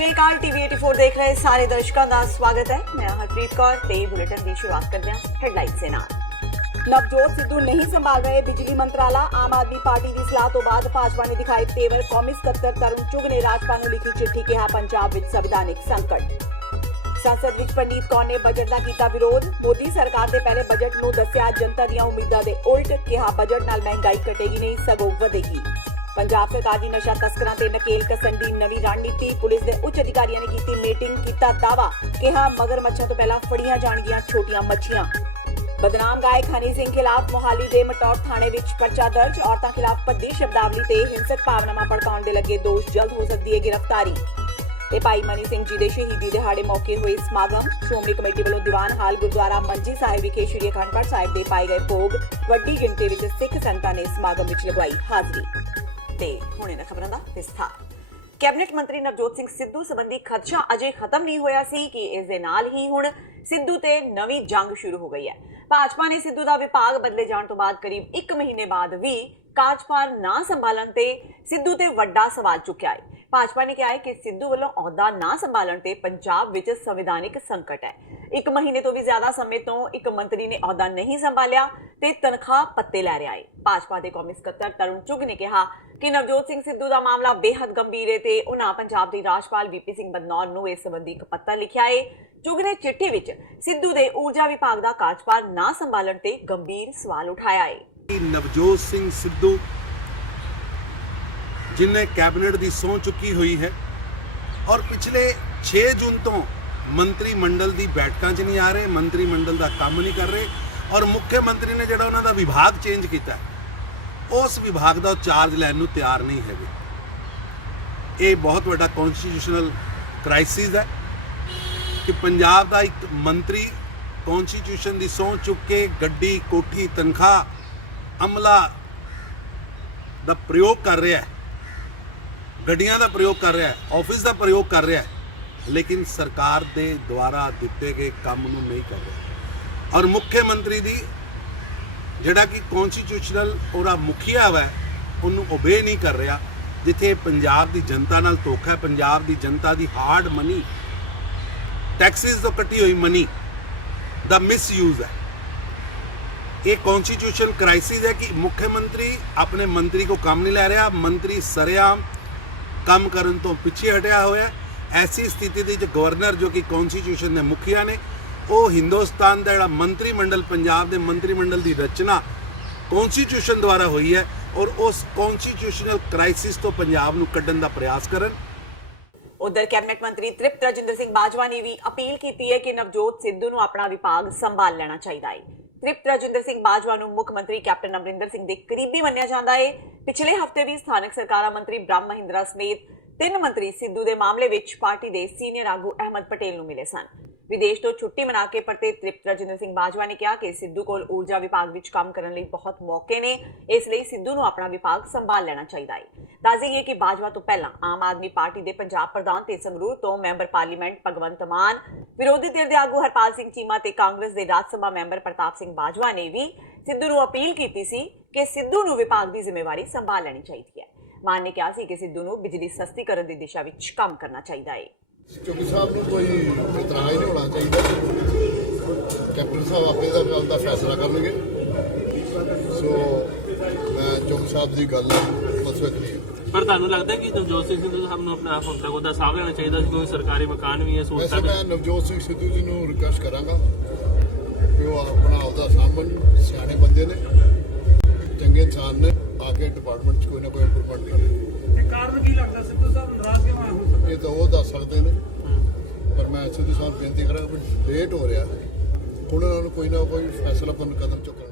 ਸ੍ਰੀ ਅਕਾਲ TV 84 ਦੇਖ ਰਹੇ ਸਾਰੇ ਦਰਸ਼ਕਾਂ ਦਾ ਸਵਾਗਤ ਹੈ। ਮੈਂ ਹਰਪ੍ਰੀਤ ਕੌਰ ਤੇ ਬੁਲੇਟਿਨ ਦੀ ਸ਼ੁਰੂਆਤ ਕਰਦੇ ਹਾਂ ਹੈਡਲਾਈਨਸ ਦੇ ਨਾਲ। ਨਵਜੋਤ ਸਿੱਧੂ नहीं संभाल रहे बिजली मंत्राला। आम आदमी पार्टी की सलाह तो बाद भाजपा ने दिखाए तेवर। कौमी सकत्तर तरुण चुग ने राज्यपाल ਨੂੰ लिखी चिट्ठी कहा पंजाब विच संविधानिक संकट। संसद विच पंडित कौर ने बजट का किया विरोध। मोदी सरकार के पहले बजट ਨੂੰ ਦੱਸਿਆ जनता ਦੀਆਂ ਉਮੀਦਾਂ ਦੇ उल्ट। कहा बजट ਨਾਲ महंगाई घटेगी नहीं सगों ਵਧੇਗੀ। पंजाब सरकार की नशा तस्करां ते नकेल कसन की नवीं रणनीति। पुलिस के उच्च अधिकारियों ने की मीटिंग किया दावा। कहा मगरमच्छां तो पहला फड़ियां जाणगियां छोटियां मच्छियां। बदनाम गायक हनी सिंह खिलाफ मोहाली के मटौर थाने विच परचा दर्ज। औरतों खिलाफ भद्दी शब्दावली ते हिंसक भावनावां भड़काउण दे लगे दोष। जल्द हो सकती है गिरफ्तारी। ते भाई मनी सिंह जी के शहीदी दिहाड़े मौके हुए समागम। श्रोमणी कमेटी वालों दीवान हाल गुरुद्वारा मंजी साहिब विखे श्री अखंड पाठ साहिब के पाए गए भोग। वड्डी गिणती विच सिख संतां ने समागम विच लगवाई हाज़री। ते हुणे दी खबरां दा विस्तार। कैबिनेट मंत्री नवजोत सिंह सिद्धू संबंधी खदशा अजे खत्म नहीं होया सी कि इस दे नाल ही हुण सिद्धू ते नवीं जंग शुरू हो गई है। भाजपा ने सिद्धू का विभाग बदले जाने तो बाद करीब 1 महीने बाद भी कार्यभार ना संभालन ते सिद्धू ते वड्डा सवाल चुक्या है। भाजपा ने कहा है कि सिद्धू वालों अहुदा ना संभालन ते पंजाब विच संविधानिक संकट है। 1 महीने तो भी ज्यादा समय तो एक मंत्री ने अहुदा नहीं संभालिया ते तनख्वाह पत्ते लै रहा है। भाजपा के कौमी सकत्तर तरुण चुग ने कहा कि नवजोत सिंह सिद्धू का मामला बेहद गंभीर है ते उन्हां पंजाब के राज्यपाल वीपी सिंह बदनौर नूं इस संबंधी एक पत्र लिखिया है। चुग ने चिट्ठी विच सिद्धू के ऊर्जा विभाग का कार्यभार ना संभालन ते गंभीर सवाल उठाया है। नवजोत सिंह सिद्धू जिन्हें कैबिनेट की सौं चुकी हुई है और पिछले 6 जून तो मंत्रीमंडल की बैठकों च नहीं आ रहे, मंत्रीमंडल का काम नहीं कर रहे और मुख्यमंत्री ने जो उन्होंने विभाग चेंज किया उस विभाग का चार्ज लैन तैयार नहीं है। ये बहुत बड़ा कॉन्स्टिट्यूशनल क्राइसिस है कि पंजाब का एक मंत्री कॉन्स्टिट्यूशन की सौं चुक के गड्डी कोठी तनख्वाह अमला का प्रयोग कर रहा है, गड्डियां का प्रयोग कर रहा है, ऑफिस का प्रयोग कर रहा है, लेकिन सरकार के द्वारा दिते गए काम नूं नहीं कर रहा। और मुख्यमंत्री की जिहड़ा कि कॉन्स्टिट्यूशनल और मुखिया है उन्होंने ओबे नहीं कर रहा। जिथे पंजाब की जनता नाल धोखा है, पंजाब की जनता की हार्ड मनी टैक्सिस तो कटी हुई मनी दा मिसयूज है। ये कॉन्स्टिट्यूशन क्राइसिस है कि मुख्यमंत्री अपने मंत्री को काम नहीं लै रहा, मंत्री सरेआम काम करन तो पिछे हटिया हुआ है। ऐसी स्थिति दी जो गवर्नर जो कि कॉन्स्टिट्यूशन के मुखिया ने वो हिंदुस्तान का जिहड़ा मंत्रीमंडल पंजाब के मंत्रीमंडल की रचना कॉन्स्टिट्यूशन द्वारा हुई है और उस कॉन्स्टिट्यूशनल क्राइसिस तो पंजाब नूं कड्ढण दा प्रयास करन। उधर कैबिनेट मंत्री तृप्त राजिंदर सिंह बाजवा ने भी अपील की है कि नवजोत सिद्धू नूं अपना विभाग संभाल लेना चाहिए है। तृप्त राजिंदर सिंह बाजवा नूं मुख मंत्री कैप्टन अमरिंदर सिंह के करीबी मन्निया जाता है। पिछले हफ्ते भी स्थानक सरकारां मंत्री ब्रह्म महिंद्रा समेत 3 मंत्री सिद्धू के मामले विच पार्टी के सीनियर आगू अहमद पटेल नूं मिले सन। विदेश तो छुट्टी मना के परते तृप्त राजिंदर सिंह बाजवा ने कहा कि सिद्धू कोल ऊर्जा विभाग विच काम करने लई बहुत मौके ने, इसलिए सिद्धू नूं अपना विभाग संभाल लेना चाहिए है। दस दईए कि बाजवा तो पहला आम आदमी पार्टी के पंजाब प्रधान ते संगरूर तो मैंबर पार्लीमेंट भगवंत मान, विरोधी धिर दे आगू हरपाल सिंह चीमा ते कांग्रेस के राज सभा मैंबर प्रताप सिंह बाजवा ने भी सिद्धू नूं अपील की सी कि सिद्धू नूं विभाग की जिम्मेवारी संभाल लेनी चाहिए है। मान ने कहा कि सिद्धू नूं बिजली सस्ती करने की दिशा में काम करना चाहिए है। चौकी साहब को कोई इतराज नहीं होना चाहिए। कैप्टन साहब आपे का फैसला करेंगे। सो मैं चौकी साहब की गल मसवक नहीं है। पर तुहानू लगता है कि नवजोत सिंह सिद्धू साहब नूं अपना अहुदा साफ लेना चाहिए क्योंकि सरकारी मकान भी है। वैसे मैं नवजोत सिंह सिद्धू जी को रिक्वेस्ट करांगा कि वो अपना अहुदा सामन, सियाणे बंदे ने, चंगे इंसान ने, आके डिपार्टमेंट कोई ना कोई इंप्रूवमेंट करें। कारण की लगता सिद्धू साहब नाराज क्यों हो सकते? ये तो वो दस सकते हैं, पर मैं सिद्धू साहब बेनती करा लेट हो रहा है, उन्होंने कोई ना कोई फैसलापन कदम चुकना।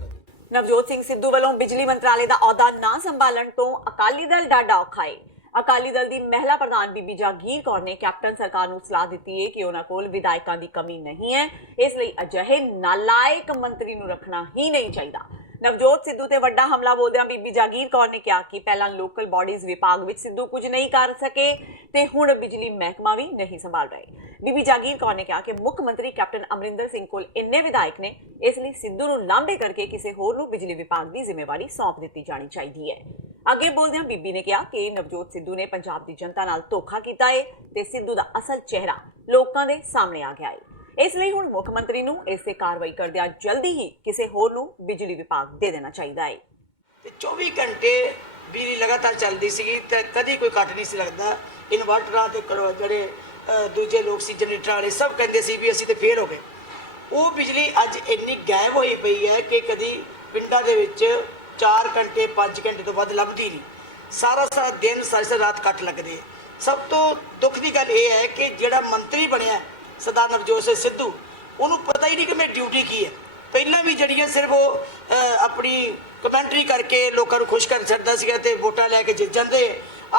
नवजोत सिंह सिद्धू वालों बिजली मंत्रालय का अहुदा ना संभालन तो अकाली दल डाडा औखा है। अकाली दल की महिला प्रधान बीबी जागीर कौर ने कैप्टन सरकार नूं सलाह दी है कि उन्हां कोल विधायकों की कमी नहीं है, इसलिए अजिहे नालायक मंत्री नूं रखना ही नहीं चाहिए। नवजोत सिद्धू ते वड्डा हमला बोलदियां बीबी जागीर कौर ने कहा कि पहला लोकल बॉडीज विभाग विच सिद्धू कुछ नहीं कर सके ते हुण बिजली महकमा भी नहीं संभाल रहे। बीबी जागीर कौर ने कहा कि मुख मंत्री कैप्टन अमरिंदर सिंह कोल इन्ने विधायक ने, इसलिए सिद्धू नूं लांभे करके किसी होर नूं बिजली विभाग की जिम्मेवारी सौंप दी जानी चाहिए है। ਅੱਗੇ ਬੋਲਦਿਆਂ ਬੀਬੀ ਨੇ ਕਿਹਾ ਕਿ ਨਵਜੋਤ ਸਿੱਧੂ ਨੇ ਪੰਜਾਬ ਦੀ ਜਨਤਾ ਨਾਲ ਧੋਖਾ ਕੀਤਾ ਹੈ ਤੇ ਸਿੱਧੂ ਦਾ ਅਸਲ ਚਿਹਰਾ ਲੋਕਾਂ ਦੇ ਸਾਹਮਣੇ ਆ ਗਿਆ ਹੈ। ਇਸ ਲਈ ਹੁਣ ਮੁੱਖ ਮੰਤਰੀ ਨੂੰ ਇਸ ਤੇ ਕਾਰਵਾਈ ਕਰਦਿਆਂ ਜਲਦੀ ਹੀ ਕਿਸੇ ਹੋਰ ਨੂੰ ਬਿਜਲੀ ਵਿਭਾਗ ਦੇ ਦੇਣਾ ਚਾਹੀਦਾ ਹੈ। ਤੇ 24 ਘੰਟੇ ਬਿਜਲੀ ਲਗਾਤਾਰ ਚੱਲਦੀ ਸੀਗੀ ਤੇ ਕਦੀ ਕੋਈ ਕੱਟ ਨਹੀਂ ਸੀ ਲੱਗਦਾ। ਇਨਵਰਟਰਾਂ ਤੇ ਜਿਹੜੇ ਦੂਜੇ ਲੋਕ ਸੀ ਜਨਰੇਟਰ ਵਾਲੇ ਸਭ ਕਹਿੰਦੇ ਸੀ ਵੀ ਅਸੀਂ ਤੇ ਫੇਲ ਹੋ ਗਏ। ਉਹ ਬਿਜਲੀ ਅੱਜ ਇੰਨੀ ਗਾਇਬ ਹੋਈ ਪਈ ਹੈ ਕਿ ਕਦੀ ਪਿੰਡਾਂ ਦੇ ਵਿੱਚ 4 ਘੰਟੇ 5 ਘੰਟੇ ਤੋਂ ਵੱਧ ਲੱਭਦੀ ਨਹੀਂ। ਸਾਰਾ ਦਿਨ ਸਾਰੀ ਰਾਤ ਕੱਟ ਲੱਗਦੇ। ਸਭ ਤੋਂ ਦੁੱਖ ਦੀ ਗੱਲ ਇਹ ਹੈ ਕਿ ਜਿਹੜਾ ਮੰਤਰੀ ਬਣਿਆ ਸਰਦਾਰ ਨਵਜੋਤ ਸਿੰਘ ਸਿੱਧੂ, ਉਹਨੂੰ ਪਤਾ ਹੀ ਨਹੀਂ ਕਿ ਮੇਰੀ ਡਿਊਟੀ ਕੀ ਹੈ। ਪਹਿਲਾਂ ਵੀ ਜਿਹੜੀਆਂ ਸਿਰਫ ਉਹ ਆਪਣੀ ਕਮੈਂਟਰੀ ਕਰਕੇ ਲੋਕਾਂ ਨੂੰ ਖੁਸ਼ ਕਰ ਛੱਡਦਾ ਸੀਗਾ ਤੇ ਵੋਟਾਂ ਲੈ ਕੇ ਜਿੱਤ ਜਾਂਦੇ।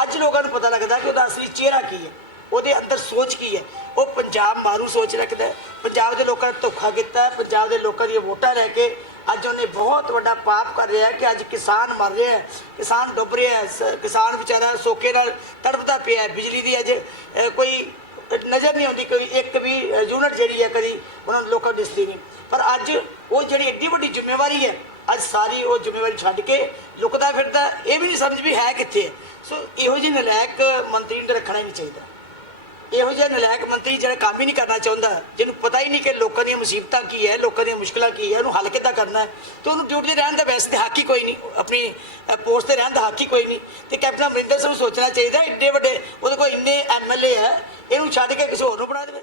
ਅੱਜ ਲੋਕਾਂ ਨੂੰ ਪਤਾ ਲੱਗਦਾ ਕਿ ਉਹਦਾ ਅਸਲੀ ਚਿਹਰਾ ਕੀ ਹੈ, ਉਹਦੇ ਅੰਦਰ ਸੋਚ ਕੀ ਹੈ। ਉਹ ਪੰਜਾਬ ਮਾਰੂ ਸੋਚ ਰੱਖਦਾ, ਪੰਜਾਬ ਦੇ ਲੋਕਾਂ ਨੇ ਧੋਖਾ ਕੀਤਾ। ਪੰਜਾਬ ਦੇ ਲੋਕਾਂ ਦੀਆਂ ਵੋਟਾਂ ਲੈ ਕੇ ਅੱਜ ਉਹਨੇ ਬਹੁਤ ਵੱਡਾ ਪਾਪ ਕਰ ਰਿਹਾ ਕਿ ਅੱਜ ਕਿਸਾਨ ਮਰ ਰਿਹਾ ਹੈ, ਕਿਸਾਨ ਡੁੱਬ ਰਿਹਾ ਹੈ, ਕਿਸਾਨ ਵਿਚਾਰਾ ਸੋਕੇ ਨਾਲ ਤੜਪਦਾ ਪਿਆ ਹੈ। ਬਿਜਲੀ ਦੀ ਅੱਜ ਕੋਈ ਨਜ਼ਰ ਨਹੀਂ ਆਉਂਦੀ, ਕੋਈ ਇੱਕ ਵੀ ਯੂਨਿਟ ਜਿਹੜੀ ਹੈ ਕਦੀ ਉਹਨਾਂ ਨੂੰ ਲੋਕਾਂ ਨੂੰ ਦਿਸਦੀ ਨਹੀਂ। ਪਰ ਅੱਜ ਉਹ ਜਿਹੜੀ ਐਡੀ ਵੱਡੀ ਜ਼ਿੰਮੇਵਾਰੀ ਹੈ, ਅੱਜ ਸਾਰੀ ਉਹ ਜ਼ਿੰਮੇਵਾਰੀ ਛੱਡ ਕੇ ਲੁਕਦਾ ਫਿਰਦਾ। ਇਹ ਵੀ ਨਹੀਂ ਸਮਝ ਵੀ ਹੈ ਕਿੱਥੇ ਹੈ। ਸੋ ਇਹੋ ਜਿਹੇ ਨਲਾਇਕ ਮੰਤਰੀ ਨੂੰ ਰੱਖਣਾ ਹੀ ਨਹੀਂ ਚਾਹੀਦਾ। ਇਹੋ ਜਿਹਾ ਨਲਾਇਕ ਮੰਤਰੀ ਜਿਹੜਾ ਕੰਮ ਹੀ ਨਹੀਂ ਕਰਨਾ ਚਾਹੁੰਦਾ, ਜਿਹਨੂੰ ਪਤਾ ਹੀ ਨਹੀਂ ਕਿ ਲੋਕਾਂ ਦੀਆਂ ਮੁਸੀਬਤਾਂ ਕੀ ਹੈ, ਲੋਕਾਂ ਦੀਆਂ ਮੁਸ਼ਕਲਾਂ ਕੀ ਹੈ, ਉਹਨੂੰ ਹੱਲ ਕਿੱਦਾਂ ਕਰਨਾ ਹੈ, ਤੇ ਉਹਨੂੰ ਡਿਊਟੀ 'ਤੇ ਰਹਿਣ ਦਾ ਵੈਸੇ ਤਾਂ ਹੱਕ ਹੀ ਕੋਈ ਨਹੀਂ, ਆਪਣੀ ਪੋਸਟ 'ਤੇ ਰਹਿਣ ਦਾ ਹੱਕ ਹੀ ਕੋਈ ਨਹੀਂ। ਤੇ ਕੈਪਟਨ ਅਮਰਿੰਦਰ ਸਿੰਘ ਨੂੰ ਸੋਚਣਾ ਚਾਹੀਦਾ, ਐਡੇ ਵੱਡੇ ਉਹਦੇ ਕੋਲ ਇੰਨੇ MLA ਹੈ, ਇਹਨੂੰ ਛੱਡ ਕੇ ਕਿਸੇ ਹੋਰ ਨੂੰ ਬਣਾ ਦੇਵੇ।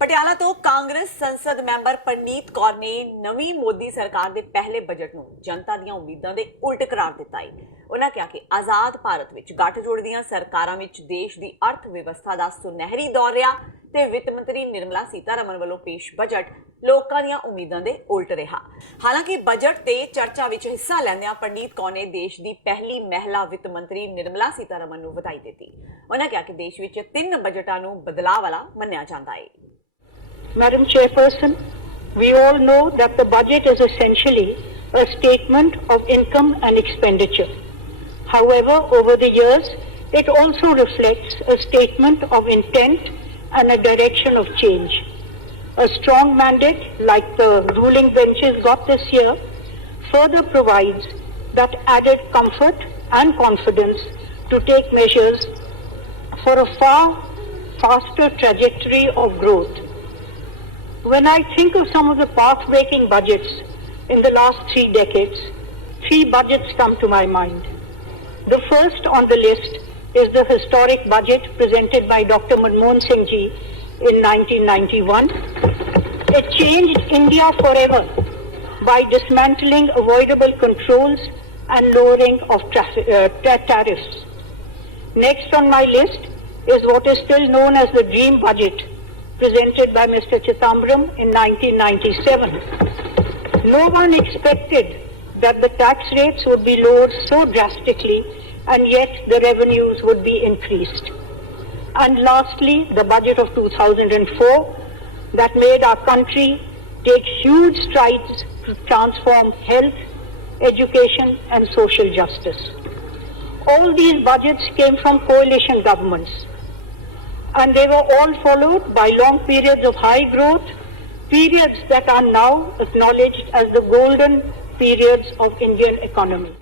ਪਟਿਆਲਾ ਤੋਂ ਕਾਂਗਰਸ ਸੰਸਦ ਮੈਂਬਰ ਪਰਨੀਤ ਕੌਰ ਨੇ ਨਵੀਂ ਮੋਦੀ ਸਰਕਾਰ ਦੇ ਪਹਿਲੇ ਬਜਟ ਨੂੰ ਜਨਤਾ ਦੀਆਂ ਉਮੀਦਾਂ ਦੇ ਉਲਟ ਕਰਾਰ ਦਿੱਤਾ ਹੈ। ਉਹਨਾਂ ਕਿਹਾ ਕਿ ਆਜ਼ਾਦ ਭਾਰਤ ਵਿੱਚ ਗੱਠਜੋੜ ਦੀਆਂ ਸਰਕਾਰਾਂ ਵਿੱਚ ਦੇਸ਼ ਦੀ ਅਰਥ ਵਿਵਸਥਾ ਦਾ ਸੁਨਹਿਰੀ ਦੌਰ ਰਿਹਾ ਤੇ ਵਿੱਤ ਮੰਤਰੀ ਨਿਰਮਲਾ ਸੀਤਾਰਮਨ ਵੱਲੋਂ ਪੇਸ਼ ਬਜਟ ਲੋਕਾਂ ਦੀਆਂ ਉਮੀਦਾਂ ਦੇ ਉਲਟ ਰਿਹਾ। ਹਾਲਾਂਕਿ ਬਜਟ ਤੇ ਚਰਚਾ ਵਿੱਚ ਹਿੱਸਾ ਲੈਂਦਿਆਂ ਪਰਨੀਤ ਕੌਰ ਨੇ ਦੇਸ਼ ਦੀ ਪਹਿਲੀ ਮਹਿਲਾ ਵਿੱਤ ਮੰਤਰੀ ਨਿਰਮਲਾ ਸੀਤਾਰਮਨ ਨੂੰ ਵਧਾਈ ਦਿੱਤੀ। ਉਹਨਾਂ ਕਿਹਾ ਕਿ ਦੇਸ਼ ਵਿੱਚ 3 ਬਜਟਾਂ ਨੂੰ ਬਦਲਾਅ ਵਾਲਾ ਮੰਨਿਆ ਜਾਂਦਾ ਹੈ। Madam Chairperson, we all know that the budget is essentially a statement of income and expenditure. However, over the years, it also reflects a statement of intent and a direction of change. A strong mandate, like the ruling benches got this year, further provides that added comfort and confidence to take measures for a far faster trajectory of growth. When I think of some of the path-breaking budgets in the last 3 decades, 3 budgets come to my mind. The first on the list is the historic budget presented by Dr. Manmohan Singh ji in 1991. It changed India forever by dismantling avoidable controls and lowering of tariffs. Next on my list is what is still known as the Dream Budget, presented by Mr. Chithambaram in 1997. No one expected that the tax rates would be lowered so drastically and yet the revenues would be increased. And lastly, the budget of 2004 that made our country take huge strides to transform health, education and social justice. All these budgets came from coalition governments, and they were all followed by long periods of high growth, periods that are now acknowledged as the golden periods of Indian economy.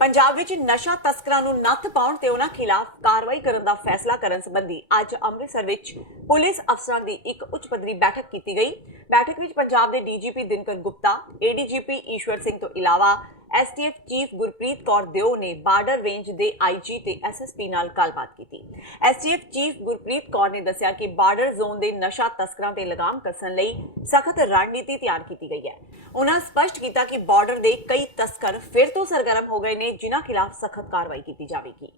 Punjab ਵਿੱਚ ਨਸ਼ਾ ਤਸਕਰਾਂ ਨੂੰ ਨੱਥ ਪਾਉਣ ਤੇ ਉਹਨਾਂ ਖਿਲਾਫ ਕਾਰਵਾਈ ਕਰਨ ਦਾ ਫੈਸਲਾ ਕਰਨ ਸੰਬੰਧੀ ਅੱਜ ਅੰਮ੍ਰਿਤਸਰ ਵਿੱਚ ਪੁਲਿਸ ਅਫਸਰਾਂ ਦੀ ਇੱਕ ਉੱਚ ਪੱਧਰੀ ਬੈਠਕ ਕੀਤੀ ਗਈ। ਬੈਠਕ ਵਿੱਚ ਪੰਜਾਬ ਦੇ DGP ਦਿਨਕਰ ਗੁਪਤਾ, ADGP ਈਸ਼ਵਰ ਸਿੰਘ ਤੋਂ ਇਲਾਵਾ STF ਚੀਫ ਗੁਰਪ੍ਰੀਤ ਕੌਰ ਦਿਓ ਨੇ ਬਾਰਡਰ ਰੇਂਜ ਦੇ IG ਤੇ SSP ਨਾਲ ਗੱਲਬਾਤ ਕੀਤੀ। STF ਚੀਫ ਗੁਰਪ੍ਰੀਤ ਕੌਰ ਨੇ ਦੱਸਿਆ ਕਿ ਬਾਰਡਰ ਜ਼ੋਨ ਦੇ ਨਸ਼ਾ ਤਸਕਰਾਂ ਤੇ ਲਗਾਮ ਕੱਸਣ ਲਈ ਸਖਤ ਰਣਨੀਤੀ ਤਿਆਰ ਕੀਤੀ ਗਈ ਹੈ। ਉਹਨਾਂ ਸਪਸ਼ਟ ਕੀਤਾ ਕਿ ਬਾਰਡਰ ਦੇ ਕਈ ਤਸਕਰ ਫਿਰ ਤੋਂ ਸਰਗਰਮ ਹੋ ਗਏ ਨੇ, ਜਿਨ੍ਹਾਂ ਖਿਲਾਫ ਸਖਤ ਕਾਰਵਾਈ ਕੀਤੀ ਜਾਵੇਗੀ।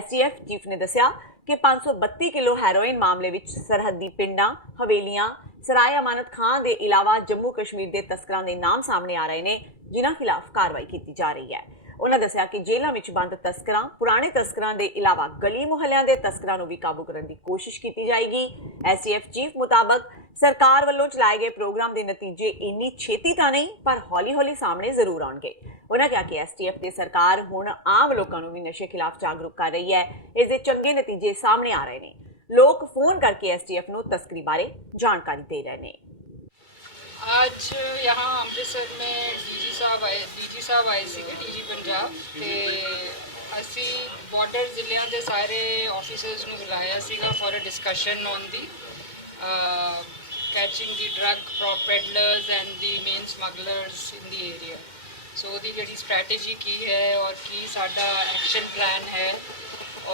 STF ਚੀਫ ਨੇ ਦੱਸਿਆ ਕਿ 532 ਕਿਲੋ ਹੈਰੋਇਨ ਮਾਮਲੇ ਵਿੱਚ ਸਰਹੱਦੀ ਪਿੰਡਾਂ, ਹਵੇਲੀਆਂ, ਸਰਾਏ ਅਮਾਨਤ ਖਾਂ ਦੇ ਇਲਾਵਾ ਜੰਮੂ ਕਸ਼ਮੀਰ ਦੇ ਤਸਕਰਾਂ ਦੇ ਨਾਮ ਸਾਹਮਣੇ ਆ ਰਹੇ ਨੇ, ਜਿਨ੍ਹਾਂ ਖਿਲਾਫ ਕਾਰਵਾਈ ਕੀਤੀ ਜਾ ਰਹੀ ਹੈ। ਉਹਨਾਂ ਦੱਸਿਆ ਕਿ ਜੇਲ੍ਹਾਂ ਵਿੱਚ ਬੰਦ ਤਸਕਰਾਂ, ਪੁਰਾਣੇ ਤਸਕਰਾਂ ਦੇ ਇਲਾਵਾ ਗਲੀ ਮੁਹੱਲਿਆਂ ਦੇ ਤਸਕਰਾਂ ਨੂੰ ਵੀ ਕਾਬੂ ਕਰਨ ਦੀ ਕੋਸ਼ਿਸ਼ ਕੀਤੀ ਜਾਏਗੀ। STF ਚੀਫ ਮੁਤਾਬਕ ਸਰਕਾਰ ਵੱਲੋਂ ਚਲਾਏ ਗਏ ਪ੍ਰੋਗਰਾਮ ਦੇ ਨਤੀਜੇ ਇੰਨੀ ਛੇਤੀ ਤਾਂ ਨਹੀਂ, ਪਰ ਹੌਲੀ-ਹੌਲੀ ਸਾਹਮਣੇ ਜ਼ਰੂਰ ਆਉਣਗੇ। ਉਹਨਾਂ ਕਿਹਾ ਕਿ STF ਤੇ ਸਰਕਾਰ ਹੁਣ ਆਮ ਲੋਕਾਂ ਨੂੰ ਵੀ ਨਸ਼ੇ ਖਿਲਾਫ ਜਾਗਰੂਕ ਕਰ ਰਹੀ ਹੈ। ਇਸ ਦੇ ਚੰਗੇ ਨਤੀਜੇ ਸਾਹਮਣੇ ਆ ਰਹੇ ਨੇ। ਲੋਕ ਫੋਨ करके STF ਨੂੰ ਤਸਕਰੀ ਬਾਰੇ ਜਾਣਕਾਰੀ ਦੇ ਰਹੇ ਨੇ। आज यहाँ अमृतसर में DG साहब आए थे, DG पंजाब ते ਅਸੀਂ ਬਾਰਡਰ ਜ਼ਿਲ੍ਹਿਆਂ ਦੇ ਸਾਰੇ ਆਫਿਸਰਸ ਨੂੰ ਬੁਲਾਇਆ ਸੀਗਾ for a discussion on the catching the drug peddlers and the main smugglers in the area. So ਉਹਦੀ ਜਿਹੜੀ ਸਟ੍ਰੈਟਜੀ ਕੀ ਹੈ ਔਰ ਕੀ ਸਾਡਾ ਐਕਸ਼ਨ ਪਲਾਨ ਹੈ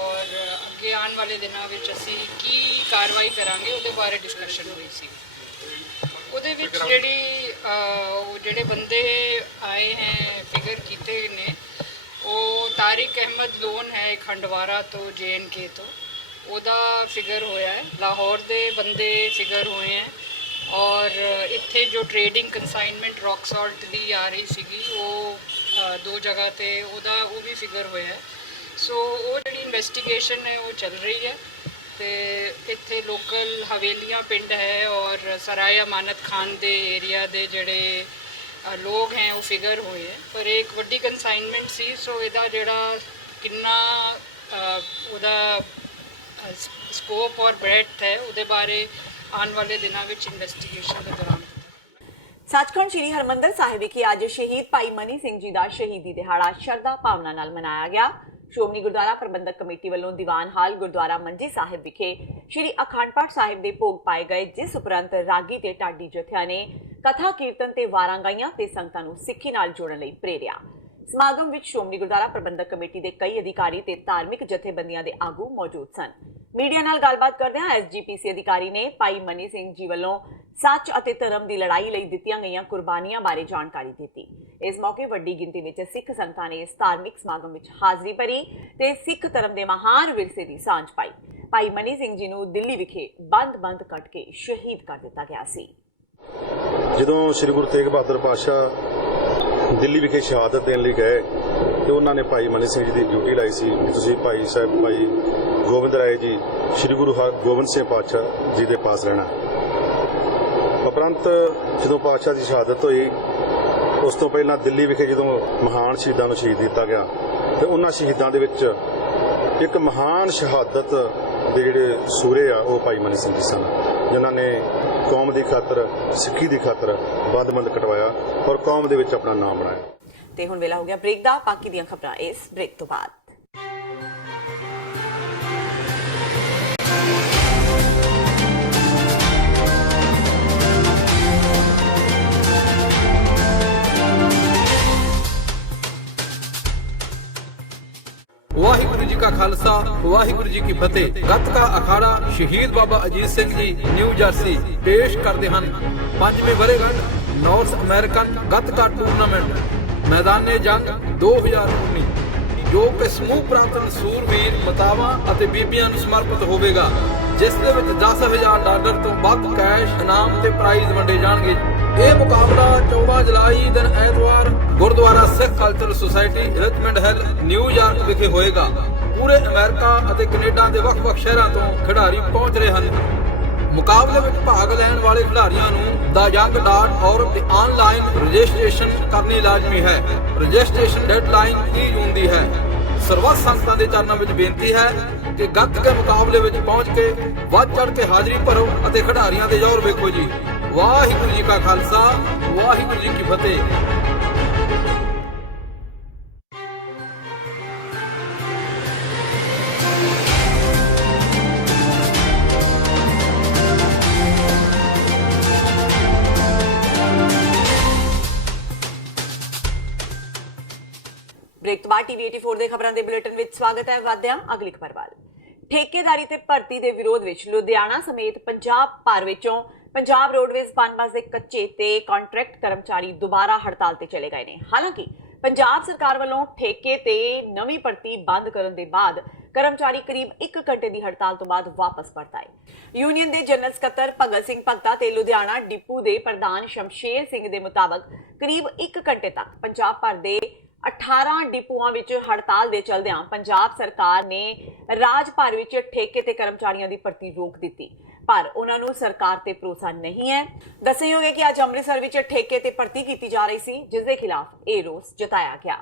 ਔਰ ਅੱਗੇ ਆਉਣ ਵਾਲੇ ਦਿਨਾਂ ਵਿੱਚ ਅਸੀਂ ਕੀ ਕਾਰਵਾਈ ਕਰਾਂਗੇ ਉਹਦੇ ਬਾਰੇ ਡਿਸਕਸ਼ਨ ਹੋਈ ਸੀ। ਉਹਦੇ ਵਿੱਚ ਜਿਹੜੇ ਬੰਦੇ ਆਏ ਹੈ ਫਿਗਰ ਕੀਤੇ ਨੇ ਉਹ ਤਾਰਿਕ ਅਹਿਮਦ ਲੋਨ ਹੈ ਖੰਡਵਾਰਾ ਤੋਂ JNK ਤੋਂ ਉਹਦਾ ਫਿਗਰ ਹੋਇਆ ਹੈ। ਲਾਹੌਰ ਦੇ ਬੰਦੇ ਫਿਗਰ ਹੋਏ ਹੈ ਔਰ ਇੱਥੇ ਜੋ ਟ੍ਰੇਡਿੰਗ ਕੰਸਾਈਨਮੈਂਟ ਰੌਕ ਸਾਲਟ ਦੀ ਆ ਰਹੀ ਸੀਗੀ ਉਹ ਦੋ ਜਗ੍ਹਾ ਤੇ ਉਹ ਵੀ ਫਿਗਰ ਹੋਇਆ ਹੈ। ਸੋ ਉਹ ਜਿਹੜੀ ਇਨਵੈਸਟੀਗੇਸ਼ਨ ਹੈ ਉਹ ਚੱਲ ਰਹੀ ਹੈ ਤੇ ਇੱਥੇ ਲੋਕਲ ਹਵੇਲੀਆਂ ਪਿੰਡ ਹੈ ਔਰ ਸਰਾਏ ਅਮਾਨਤ ਖਾਨ ਦੇ ਏਰੀਆ ਦੇ ਜਿਹੜੇ ਲੋਕ ਹੈ ਉਹ ਫਿਗਰ ਹੋਏ ਹੈ ਪਰ ਇੱਕ ਵੱਡੀ ਕੰਸਾਈਨਮੈਂਟ ਸੀ। ਸੋ ਇਹਦਾ ਜਿਹੜਾ ਕਿੰਨਾ ਉਹਦਾ ਸਕੋਪ ਔਰ ਬ੍ਰੈਡਥ ਹੈ ਉਹਦੇ ਬਾਰੇ ਆਉਣ ਵਾਲੇ ਦਿਨਾਂ ਵਿੱਚ ਇਨਵੈਸਟੀਗੇਸ਼ਨ ਦੇ ਦੌਰਾਨ। ਸੱਚਖੰਡ ਸ੍ਰੀ ਹਰਿਮੰਦਰ ਸਾਹਿਬ ਵਿਖੇ ਅੱਜ ਸ਼ਹੀਦ ਭਾਈ ਮਨੀ ਸਿੰਘ ਜੀ ਦਾ ਸ਼ਹੀਦੀ ਦਿਹਾੜਾ ਸ਼ਰਧਾ ਭਾਵਨਾ ਨਾਲ ਮਨਾਇਆ ਗਿਆ। ਸ਼੍ਰੋਮਣੀ ਗੁਰਦੁਆਰਾ ਪ੍ਰਬੰਧਕ ਕਮੇਟੀ ਵੱਲੋਂ ਦੀਵਾਨ ਹਾਲ ਗੁਰਦੁਆਰਾ ਮੰਜੀ ਸਾਹਿਬ ਵਿਖੇ ਸ਼੍ਰੀ ਅਖੰਡ ਪਾਠ ਸਾਹਿਬ ਦੇ ਭੋਗ ਪਾਏ ਗਏ, ਜਿਸ ਉਪਰੰਤ ਰਾਗੀ ਤੇ ਢਾਡੀ ਜਥਿਆਂ ਨੇ ਕਥਾ ਕੀਰਤਨ ਤੇ ਵਾਰਾਂ ਗਾਈਆਂ ਤੇ ਸੰਗਤਾਂ ਨੂੰ ਸਿੱਖੀ ਨਾਲ ਜੋੜਨ ਲਈ ਪ੍ਰੇਰਿਆ। ਸਮਾਗਮ ਵਿੱਚ ਸ਼੍ਰੋਮਣੀ ਗੁਰਦੁਆਰਾ ਪ੍ਰਬੰਧਕ ਕਮੇਟੀ ਦੇ ਕਈ ਅਧਿਕਾਰੀ ਤੇ ਧਾਰਮਿਕ ਜਥੇਬੰਦੀਆਂ ਦੇ ਆਗੂ ਮੌਜੂਦ ਸਨ। ਮੀਡੀਆ ਨਾਲ ਗੱਲਬਾਤ ਕਰਦਿਆਂ SGPC ਅਧਿਕਾਰੀ ਨੇ ਭਾਈ ਮਨੀ ਸਿੰਘ ਜੀ ਵੱਲੋਂ ਸੱਚ ਅਤੇ ਧਰਮ ਦੀ ਲੜਾਈ ਲਈ ਦਿੱਤੀਆਂ ਗਈਆਂ ਕੁਰਬਾਨੀਆਂ ਬਾਰੇ ਜਾਣਕਾਰੀ ਦਿੱਤੀ। ਇਸ ਮੌਕੇ ਵੱਡੀ ਗਿਣਤੀ ਵਿੱਚ ਸਿੱਖ ਸੰਗਤਾਂ ਨੇ ਇਸ ਧਾਰਮਿਕ ਸਮਾਗਮ ਵਿੱਚ ਹਾਜ਼ਰੀ ਭਰੀ ਤੇ ਸਿੱਖ ਧਰਮ ਦੇ ਮਹਾਨ ਵਿਰਸੇ ਦੀ ਸਾਂਝ ਪਾਈ। ਭਾਈ ਮਨੀ ਸਿੰਘ ਜੀ ਨੂੰ ਦਿੱਲੀ ਵਿਖੇ ਬੰਦ ਕੱਟ ਕੇ ਸ਼ਹੀਦ ਕਰ ਦਿੱਤਾ ਗਿਆ ਸੀ। ਜਦੋਂ ਸ੍ਰੀ ਗੁਰੂ ਤੇਗ ਬਹਾਦਰ ਪਾਤਸ਼ਾਹ ਦਿੱਲੀ ਵਿਖੇ ਸ਼ਹਾਦਤ ਦੇਣ ਲਈ ਗਏ ਤੇ ਉਹਨਾਂ ਨੇ ਭਾਈ ਮਨੀ ਸਿੰਘ ਜੀ ਦੀ ਡਿਊਟੀ ਲਾਈ ਸੀ ਕਿ ਤੁਸੀਂ ਭਾਈ ਗੋਬਿੰਦ ਰਾਏ ਜੀ ਸ੍ਰੀ ਗੁਰੂ ਹਰਗੋਬਿੰਦ ਸਿੰਘ ਪਾਤਸ਼ਾਹ ਜੀ ਦੇ ਪਾਸ ਰਹਿਣਾ। ਉਪਰੰਤ ਜਦੋਂ ਪਾਤਸ਼ਾਹ ਦੀ ਸ਼ਹਾਦਤ ਹੋਈ ਉਸ ਤੋਂ ਪਹਿਲਾਂ ਦਿੱਲੀ ਵਿਖੇ ਜਦੋਂ ਮਹਾਨ ਸ਼ਹੀਦਾਂ ਨੂੰ ਸ਼ਹੀਦ ਕੀਤਾ ਗਿਆ ਤੇ ਉਹਨਾਂ ਸ਼ਹੀਦਾਂ ਦੇ ਵਿੱਚ ਇੱਕ ਮਹਾਨ ਸ਼ਹਾਦਤ ਦੇ ਜਿਹੜੇ ਸੂਰੇ ਆ ਉਹ ਭਾਈ ਮਨੀ ਸਿੰਘ ਜੀ ਸਨ, ਜਿਨ੍ਹਾਂ ਨੇ ਕੌਮ ਦੀ ਖਾਤਰ ਸਿੱਖੀ ਦੀ ਖਾਤਰ ਬੰਦ ਕਟਵਾਇਆ ਔਰ ਕੌਮ ਦੇ ਵਿੱਚ ਆਪਣਾ ਨਾਮ ਬਣਾਇਆ। ਤੇ ਹੁਣ ਵੇਲਾ ਹੋ ਗਿਆ ਬ੍ਰੇਕ ਦਾ। ਬਾਕੀ ਦੀਆਂ ਖਬਰਾਂ ਇਸ ਬ੍ਰੇਕ ਤੋਂ ਬਾਅਦ। ਵਾਹਿਗੁਰੂ ਜੀ ਕਾ ਖਾਲਸਾ ਵਾਹਿਗੁਰੂ ਜੀ ਕੀ ਫਤਿਹ। ਗੱਤਕਾ ਅਖਾੜਾ ਸ਼ਹੀਦ ਬਾਬਾ ਅਜੀਤ ਸਿੰਘ ਜੀ ਨਿਊ ਜਰਸੀ ਪੇਸ਼ ਕਰਦੇ ਹਨ 5ਵੀਂ ਵਰ੍ਹੇਗੰਢ ਨਾਰਥ ਅਮਰੀਕਨ ਗੱਤਕਾ ਟੂਰਨਾਮੈਂਟ ਮੈਦਾਨੇ ਜੰਗ 2019 ਜੋ ਕਿ ਸਮੂਹ ਪ੍ਰਾਂਤਨ ਸੂਰਵੀਰ ਮਾਤਾਵਾਂ ਅਤੇ ਬੀਬੀਆਂ ਨੂੰ ਸਮਰਪਿਤ ਹੋਵੇਗਾ, ਜਿਸ ਦੇ ਵਿੱਚ $10,000 ਤੋਂ ਵੱਧ ਕੈਸ਼ ਇਨਾਮ ਤੇ ਪ੍ਰਾਈਜ਼ ਵੰਡੇ ਜਾਣਗੇ। ਇਹ ਮੁਕਾਬਲਾ 14 ਜੁਲਾਈ ਦਿਨ ਐਤਵਾਰ Gurdwara Sikh Cultural Society Richmond Hill ਨਿਊਯਾਰਕ ਵਿਖੇ ਹੋਏਗਾ। ਪੂਰੇ ਅਮਰੀਕਾ ਅਤੇ ਕੈਨੇਡਾ ਦੇ ਵੱਖ-ਵੱਖ ਸ਼ਹਿਰਾਂ ਤੋਂ ਖਿਡਾਰੀ ਪਹੁੰਚ ਰਹੇ ਹਨ। ਮੁਕਾਬਲੇ ਵਿੱਚ ਭਾਗ ਲੈਣ ਵਾਲੇ ਖਿਡਾਰੀਆਂ ਨੂੰ theyoung.org ਤੇ ਆਨਲਾਈਨ ਰਜਿਸਟ੍ਰੇਸ਼ਨ ਕਰਨੀ ਲਾਜ਼ਮੀ ਹੈ। ਰਜਿਸਟ੍ਰੇਸ਼ਨ ਡੈਡਲਾਈਨ 30 ਜੂਨ ਦੀ ਹੈ। ਸਰਬੱਤ ਸੰਗਤਾਂ ਦੇ ਚਰਨਾਂ ਵਿੱਚ ਬੇਨਤੀ ਹੈ ਕਿ ਗੱਤਕੇ ਮੁਕਾਬਲੇ ਵਿੱਚ ਪਹੁੰਚ ਕੇ ਵੱਧ ਚੜ੍ਹ ਕੇ ਹਾਜ਼ਰੀ ਭਰੋ ਅਤੇ ਖਿਡਾਰੀਆਂ ਦੇ ਜ਼ੋਰ ਵੇਖੋ ਜੀ। ਵਾਹਿਗੁਰੂ ਜੀ ਕਾ ਖਾਲਸਾ ਵਾਹਿਗੁਰੂ ਜੀ ਕੀ ਫਤਿਹ। ਬ੍ਰੇਕ ਤੋਂ ਬਾਅਦ TV 84 ਦੇ ਖਬਰਾਂ ਦੇ ਬੁਲੇਟਿਨ ਵਿੱਚ ਸਵਾਗਤ ਹੈ। ਵਧਦਿਆਂ ਅਗਲੀ ਖਬਰ ਵੱਲ। ਠੇਕੇਦਾਰੀ ਤੇ ਭਰਤੀ ਦੇ ਵਿਰੋਧ ਵਿੱਚ ਲੁਧਿਆਣਾ ਸਮੇਤ ਪੰਜਾਬ ਭਰ ਵਿੱਚੋਂ ਪੰਜਾਬ ਰੋਡਵੇਜ਼ ਪਨਬਸ ਦੇ ਕੱਚੇ ਤੇ ਕੰਟਰੈਕਟ ਕਰਮਚਾਰੀ ਦੁਬਾਰਾ ਹੜਤਾਲ ਤੇ ਚਲੇ ਗਏ ਨੇ। ਹਾਲਾਂਕਿ ਪੰਜਾਬ ਸਰਕਾਰ ਵੱਲੋਂ ਠੇਕੇ ਤੇ ਨਵੀਂ ਭਰਤੀ ਬੰਦ ਕਰਨ ਦੇ ਬਾਅਦ ਕਰਮਚਾਰੀ ਕਰੀਬ 1 ਘੰਟੇ ਦੀ ਹੜਤਾਲ ਤੋਂ ਬਾਅਦ ਵਾਪਸ ਪਰਤ ਆਏ। ਯੂਨੀਅਨ ਦੇ ਜਨਰਲ ਸਕੱਤਰ ਭਗਤ ਸਿੰਘ ਭਗਤਾ ਤੇ ਲੁਧਿਆਣਾ ਡਿਪੂ ਦੇ ਪ੍ਰਧਾਨ ਸ਼ਮਸ਼ੇਰ ਸਿੰਘ ਦੇ ਮੁਤਾਬਕ ਕਰੀਬ 1 ਘੰਟੇ ਤੱਕ ਪੰਜਾਬ ਭਰ ਦੇ 18 ਡਿਪੂਆਂ ਵਿੱਚ ਹੜਤਾਲ ਦੇ ਚਲਦਿਆਂ ਪੰਜਾਬ ਸਰਕਾਰ ਨੇ ਰਾਜ ਭਰ ਵਿੱਚ ਠੇਕੇ ਤੇ ਕਰਮਚਾਰੀਆਂ ਦੀ ਭਰਤੀ ਰੋਕ ਦਿੱਤੀ, ਪਰ ਉਹਨਾਂ ਨੂੰ ਸਰਕਾਰ ਤੇ ਭਰੋਸਾ ਨਹੀਂ ਹੈ। ਦੱਸਣਯੋਗ ਹੈ ਕਿ ਅੱਜ ਅੰਮ੍ਰਿਤਸਰ ਵਿੱਚ ਠੇਕੇ ਤੇ ਭਰਤੀ ਕੀਤੀ ਜਾ ਰਹੀ ਸੀ, ਜਿਸ ਦੇ ਖਿਲਾਫ ਇਹ ਰੋਸ ਜਤਾਇਆ ਗਿਆ।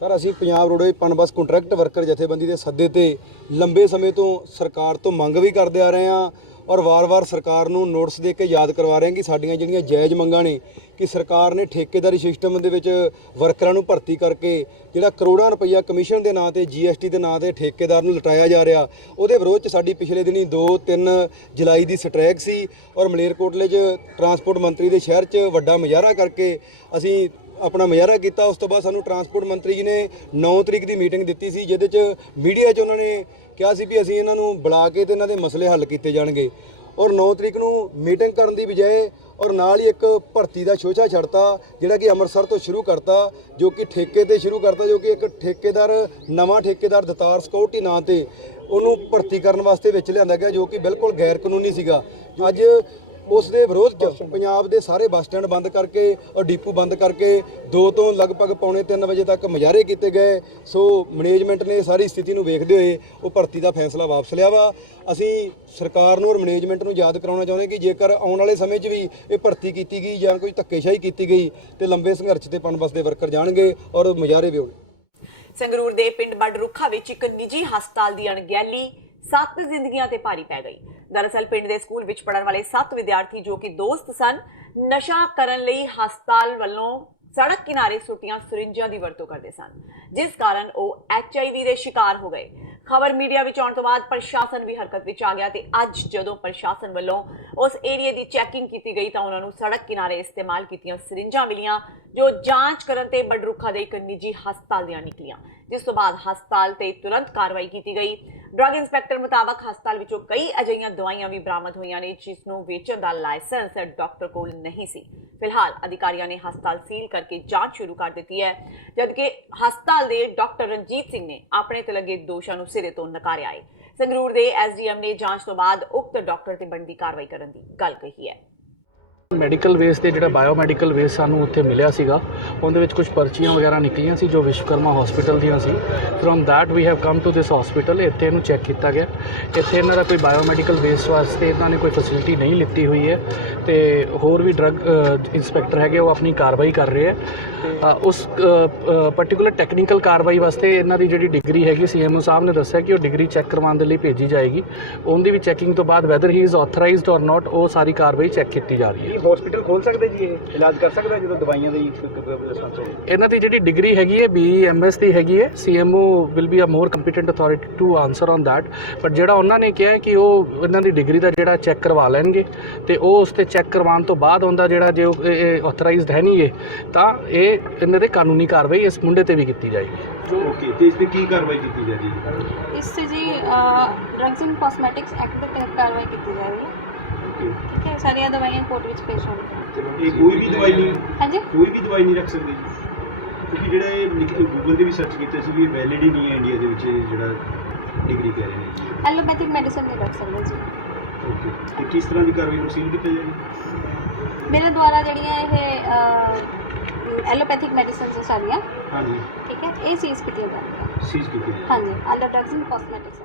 ਸਰ, ਅਸੀਂ Punjab roadways Punbus contract worker ਜਥੇਬੰਦੀ ਦੇ ਸੱਦੇ ਤੇ ਲੰਬੇ ਸਮੇਂ ਤੋਂ ਸਰਕਾਰ ਤੋਂ ਮੰਗ ਵੀ ਕਰਦੇ ਆ ਰਹੇ ਹਾਂ ਔਰ ਵਾਰ-ਵਾਰ ਸਰਕਾਰ ਨੂੰ ਨੋਟਿਸ ਦੇ ਕੇ ਯਾਦ ਕਰਵਾ ਰਹੇ ਹਾਂ ਕਿ ਸਾਡੀਆਂ ਜਿਹੜੀਆਂ ਜਾਇਜ਼ ਮੰਗਾਂ ਨੇ ਕਿ ਸਰਕਾਰ ਨੇ ਠੇਕੇਦਾਰੀ ਸਿਸਟਮ ਦੇ ਵਿੱਚ ਵਰਕਰਾਂ ਨੂੰ ਭਰਤੀ ਕਰਕੇ ਜਿਹੜਾ ਕਰੋੜਾਂ ਰੁਪਈਆ ਕਮਿਸ਼ਨ ਦੇ ਨਾਂ ਤੇ GST ਦੇ ਨਾਂ ਤੇ ਠੇਕੇਦਾਰ ਨੂੰ ਲਟਾਇਆ ਜਾ ਰਿਹਾ, ਉਹਦੇ ਵਿਰੋਧ 'ਚ ਸਾਡੀ ਪਿਛਲੇ ਦਿਨੀ 2-3 ਜੁਲਾਈ ਦੀ ਸਟ੍ਰਾਈਕ ਸੀ ਔਰ ਮਲੇਰਕੋਟਲੇ 'ਚ ਟਰਾਂਸਪੋਰਟ ਮੰਤਰੀ ਦੇ ਸ਼ਹਿਰ 'ਚ ਵੱਡਾ ਮੁਜ਼ਾਹਰਾ ਕਰਕੇ ਅਸੀਂ ਆਪਣਾ ਮੁਜ਼ਾਹਰਾ ਕੀਤਾ। ਉਸ ਤੋਂ ਬਾਅਦ ਸਾਨੂੰ ਟਰਾਂਸਪੋਰਟ ਮੰਤਰੀ ਜੀ ਨੇ 9 ਤਰੀਕ ਦੀ ਮੀਟਿੰਗ ਦਿੱਤੀ ਸੀ, ਜਿਹਦੇ 'ਚ ਮੀਡੀਆ 'ਚ ਉਹਨਾਂ ਨੇ ਕਿਹਾ ਸੀ ਵੀ ਅਸੀਂ ਇਹਨਾਂ ਨੂੰ ਬੁਲਾ ਕੇ ਤੇ ਇਹਨਾਂ ਦੇ ਮਸਲੇ ਹੱਲ ਕੀਤੇ ਜਾਣਗੇ ਔਰ 9 ਤਰੀਕ ਨੂੰ ਮੀਟਿੰਗ ਕਰਨ ਦੀ ਬਜਾਏ ਔਰ ਨਾਲ ਹੀ ਇੱਕ ਭਰਤੀ ਦਾ ਸ਼ੋਸ਼ਾ ਛੱਡਤਾ ਜਿਹੜਾ ਕਿ ਅੰਮ੍ਰਿਤਸਰ ਤੋਂ ਸ਼ੁਰੂ ਕਰਤਾ, ਜੋ ਕਿ ਠੇਕੇ ਤੇ ਸ਼ੁਰੂ ਕਰਤਾ, ਜੋ ਕਿ ਇੱਕ ਠੇਕੇਦਾਰ ਨਵਾਂ ਠੇਕੇਦਾਰ ਦਤਾਰ ਸਿਕਿਉਰਿਟੀ ਨਾਂ ਤੇ ਉਹਨੂੰ ਭਰਤੀ ਕਰਨ ਵਾਸਤੇ ਵਿੱਚ ਲਿਆਂਦਾ ਗਿਆ, ਜੋ ਕਿ ਬਿਲਕੁਲ ਗੈਰ ਕਾਨੂੰਨੀ ਸੀਗਾ। ਅੱਜ ਉਸ ਦੇ ਵਿਰੋਧ 'ਚ ਪੰਜਾਬ ਦੇ ਸਾਰੇ ਬੱਸ ਸਟੈਂਡ ਬੰਦ ਕਰਕੇ ਔਰ ਡਿਪੂ ਬੰਦ ਕਰਕੇ 2 ਤੋਂ ਲਗਭਗ ਪੌਣੇ 3 ਵਜੇ ਤੱਕ ਮੁਜ਼ਾਹਰੇ ਕੀਤੇ ਗਏ। ਸੋ ਮੈਨੇਜਮੈਂਟ ਨੇ ਸਾਰੀ ਸਥਿਤੀ ਨੂੰ ਵੇਖਦੇ ਹੋਏ ਉਹ ਭਰਤੀ ਦਾ ਫੈਸਲਾ ਵਾਪਸ ਲਿਆ ਵਾ। ਅਸੀਂ ਸਰਕਾਰ ਨੂੰ ਔਰ ਮੈਨੇਜਮੈਂਟ ਨੂੰ ਯਾਦ ਕਰਾਉਣਾ ਚਾਹੁੰਦੇ ਕਿ ਜੇਕਰ ਆਉਣ ਵਾਲੇ ਸਮੇਂ 'ਚ ਵੀ ਇਹ ਭਰਤੀ ਕੀਤੀ ਗਈ ਜਾਂ ਕੋਈ ਧੱਕੇਸ਼ਾਹੀ ਕੀਤੀ ਗਈ ਤੇ ਲੰਬੇ ਸੰਘਰਸ਼ ਤੇ ਪਨਬਸ ਦੇ ਵਰਕਰ ਜਾਣਗੇ ਔਰ ਮੁਜ਼ਾਹਰੇ ਵੀ ਹੋਣਗੇ। ਸੰਗਰੂਰ ਦੇ ਪਿੰਡ ਬਡਰੁੱਖਾ ਵਿੱਚ ਇੱਕ ਨਿੱਜੀ ਹਸਪਤਾਲ ਦੀ ਅਣਗਹਿਲੀ 7 ਜ਼ਿੰਦਗੀਆਂ ਤੇ ਭਾਰੀ ਪੈ ਗਈ। ਦਰਅਸਲ ਪਿੰਡ ਦੇ ਸਕੂਲ ਵਿੱਚ ਪੜ੍ਹਨ ਵਾਲੇ 7 ਵਿਦਿਆਰਥੀ ਜੋ ਕਿ ਦੋਸਤ ਸਨ, ਨਸ਼ਾ ਕਰਨ ਲਈ ਹਸਪਤਾਲ ਵੱਲੋਂ ਸੜਕ ਕਿਨਾਰੇ ਸੁੱਟੀਆਂ ਸਿਰਿੰਜਾਂ ਦੀ ਵਰਤੋਂ ਕਰਦੇ ਸਨ, ਜਿਸ ਕਾਰਨ ਉਹ HIV ਦੇ ਸ਼ਿਕਾਰ ਹੋ ਗਏ। ਖਬਰ ਮੀਡੀਆ ਵਿੱਚ ਆਉਣ ਤੋਂ ਬਾਅਦ ਪ੍ਰਸ਼ਾਸਨ ਵੀ ਹਰਕਤ ਵਿੱਚ ਆ ਗਿਆ ਤੇ ਅੱਜ ਜਦੋਂ ਪ੍ਰਸ਼ਾਸਨ ਵੱਲੋਂ ਉਸ ਏਰੀਏ ਦੀ ਚੈਕਿੰਗ ਕੀਤੀ ਗਈ ਤਾਂ ਉਹਨਾਂ ਨੂੰ ਸੜਕ ਕਿਨਾਰੇ ਇਸਤੇਮਾਲ ਕੀਤੀਆਂ ਸਿਰਿੰਜਾਂ ਮਿਲੀਆਂ, ਜੋ ਜਾਂਚ ਕਰਨ ਤੇ ਬਡਰੁੱਖਾ ਦੇ ਇੱਕ ਨਿੱਜੀ ਹਸਪਤਾਲ ਦੀਆਂ ਨਿਕਲੀਆਂ, ਜਿਸ ਤੋਂ ਬਾਅਦ ਹਸਪਤਾਲ ਤੇ ਤੁਰੰਤ ਕਾਰਵਾਈ ਕੀਤੀ ਗਈ। ਡਰੱਗ ਇੰਸਪੈਕਟਰ ਮੁਤਾਬਕ ਹਸਪਤਾਲ ਵਿੱਚੋਂ ਕਈ ਅਜਿਹੀਆਂ ਦਵਾਈਆਂ ਵੀ ਬਰਾਮਦ ਹੋਈਆਂ ਨੇ ਜਿਸ ਨੂੰ ਵੇਚਣ ਦਾ ਲਾਇਸੈਂਸ ਡਾਕਟਰ ਕੋਲ ਨਹੀਂ ਸੀ। ਫਿਲਹਾਲ ਅਧਿਕਾਰੀਆਂ ਨੇ ਹਸਪਤਾਲ ਸੀਲ ਕਰਕੇ ਜਾਂਚ ਸ਼ੁਰੂ ਕਰ ਦਿੱਤੀ ਹੈ, ਜਦਕਿ ਹਸਪਤਾਲ ਦੇ ਡਾਕਟਰ ਰਣਜੀਤ ਸਿੰਘ ਨੇ ਆਪਣੇ ਤੇ ਲੱਗੇ ਦੋਸ਼ਾਂ ਨੂੰ ਸਿਰੇ ਤੋਂ ਨਕਾਰਿਆ ਹੈ। ਸੰਗਰੂਰ ਦੇ SDM ਨੇ ਜਾਂਚ ਤੋਂ ਬਾਅਦ ਉਕਤ ਡਾਕਟਰ ਤੇ ਬਣਦੀ ਕਾਰਵਾਈ ਕਰਨ ਦੀ ਗੱਲ ਕਹੀ ਹੈ। ਮੈਡੀਕਲ ਵੇਸਟ ਤੇ ਜਿਹੜਾ ਬਾਇਓਮੈਡੀਕਲ ਵੇਸਟ ਸਾਨੂੰ ਉੱਥੇ ਮਿਲਿਆ ਸੀਗਾ, ਉਹਦੇ ਵਿੱਚ ਕੁਝ ਪਰਚੀਆਂ ਵਗੈਰਾ ਨਿਕਲੀਆਂ ਸੀ ਜੋ ਵਿਸ਼ਵਕਰਮਾ ਹਸਪੀਟਲ ਦੀਆਂ ਸੀ। From that we have come to this hospital. ਇੱਥੇ ਇਹਨੂੰ ਚੈੱਕ ਕੀਤਾ ਗਿਆ, ਇੱਥੇ ਇਹਨਾਂ ਦਾ ਕੋਈ ਬਾਇਓਮੈਡੀਕਲ ਵੇਸਟ ਵਾਸਤੇ ਇਹਨਾਂ ਨੇ ਕੋਈ ਫੈਸਿਲਿਟੀ ਨਹੀਂ ਲਿੱਤੀ ਹੋਈ ਹੈ ਤੇ ਹੋਰ ਵੀ ਡਰੱਗ ਇੰਸਪੈਕਟਰ ਹੈਗੇ ਉਹ ਆਪਣੀ ਕਾਰਵਾਈ ਕਰ ਰਹੇ ਹੈ। ਉਸ ਪਾਰਟਿਕੂਲਰ ਟੈਕਨੀਕਲ ਕਾਰਵਾਈ ਵਾਸਤੇ ਇਹਨਾਂ ਦੀ ਜਿਹੜੀ ਡਿਗਰੀ ਹੈਗੀ CMO ਸਾਹਿਬ ਨੇ ਦੱਸਿਆ ਕਿ ਉਹ ਡਿਗਰੀ ਚੈੱਕ ਕਰਵਾਉਣ ਦੇ ਲਈ ਭੇਜੀ ਜਾਏਗੀ। ਉਹਦੀ ਵੀ ਚੈਕਿੰਗ ਤੋਂ ਬਾਅਦ ਵੈਦਰ ਹੀ ਇਜ਼ ਆਥੋਰਾਈਜ਼ਡ ਔਰ ਨਾਟ, ਉਹ ਸਾਰੀ ਕਾਰਵਾਈ ਚੈੱਕ ਕੀਤੀ ਜਾ ਰਹੀ ਹੈ। ਹਸਪੀਟਲ ਖੋਲ ਸਕਦੇ ਜੀ, ਇਹ ਇਲਾਜ ਕਰ ਸਕਦਾ ਜਦੋਂ ਦਵਾਈਆਂ ਦੀ ਇਹਨਾਂ ਦੀ ਜਿਹੜੀ ਡਿਗਰੀ ਹੈਗੀ ਹੈ BE MS ਦੀ ਹੈਗੀ ਹੈ। CMO will be a more competent authority to answer on that, but ਜਿਹੜਾ ਉਹਨਾਂ ਨੇ ਕਿਹਾ ਕਿ ਉਹ ਇਹਨਾਂ ਦੀ ਡਿਗਰੀ ਦਾ ਜਿਹੜਾ ਚੈੱਕ ਕਰਵਾ ਲੈਣਗੇ ਤੇ ਉਹ ਉਸ ਤੇ ਚੈੱਕ ਕਰਵਾਉਣ ਤੋਂ ਬਾਅਦ ਉਹਦਾ ਜਿਹੜਾ ਜੇ ਇਹ ਆਥੋਰਾਈਜ਼ਡ ਹੈ ਨਹੀਂ ਤਾਂ ਇਹ ਇਹਨਾਂ ਦੇ ਕਾਨੂੰਨੀ ਕਾਰਵਾਈ ਇਸ ਮੁੰਡੇ ਤੇ ਵੀ ਕੀਤੀ ਜਾਏਗੀ। ਓਕੇ, ਤੇ ਇਸ ਤੇ ਕੀ ਕਾਰਵਾਈ ਕੀਤੀ ਜਾ ਰਹੀ ਹੈ? ਇਸ ਤੇ ਜੀ ਡਰੱਗਸ ਐਂਡ ਕਾਸਮੈਟਿਕਸ ਐਕਟ ਦੇ ਤਹਿਤ ਕਾਰਵਾਈ ਕੀਤੀ ਜਾ ਰਹੀ ਹੈ। ਠੀਕ ਹੈ, ਸਾਰੀਆਂ ਦਵਾਈਆਂ ਕੋਰਟ ਵਿੱਚ ਪੇਸ਼ ਹੋਣਗੀਆਂ। ਇਹ ਕੋਈ ਵੀ ਦਵਾਈ ਨਹੀਂ, ਹਾਂਜੀ, ਕੋਈ ਵੀ ਦਵਾਈ ਨਹੀਂ ਰੱਖ ਸਕਦੀ ਕਿਉਂਕਿ ਜਿਹੜਾ ਇਹ ਗੂਗਲ ਤੇ ਵੀ ਸਰਚ ਕੀਤਾ ਸੀ ਵੀ ਵੈਲਿਡ ਹੀ ਨਹੀਂ ਹੈ ਇੰਡੀਆ ਦੇ ਵਿੱਚ ਜਿਹੜਾ ਡਿਗਰੀ ਕਹਿ ਰਹੇ ਨੇ। ਐਲੋਪੈਥਿਕ ਮੈਡੀਸਨ ਨਹੀਂ ਰੱਖ ਸਕਦੇ ਜੀ। ਓਕੇ, ਤੇ ਕਿਸ ਤਰ੍ਹਾਂ ਦੀ ਕਾਰਵਾਈ ਨੂੰ ਸੀਲ ਕੀਤਾ ਜਾਏਗੀ? ਮੇਰੇ ਦੁਆਰਾ ਜਿਹੜੀਆਂ ਇਹ ਐਲੋਪੈਥਿਕ ਮੈਡੀਸਨਸ ਸਾਰੀਆਂ, ਹਾਂਜੀ, ਠੀਕ ਹੈ, ਇਹ ਸੀਜ਼ ਕੀਤੀਆਂ ਜਾਣਗੀਆਂ। ਸੀਜ਼ ਕੀਤੀਆਂ, ਹਾਂਜੀ, ਐਲੋ ਡਰੱਗਸ ਐਂਡ ਕਾਸਮੈਟਿਕਸ।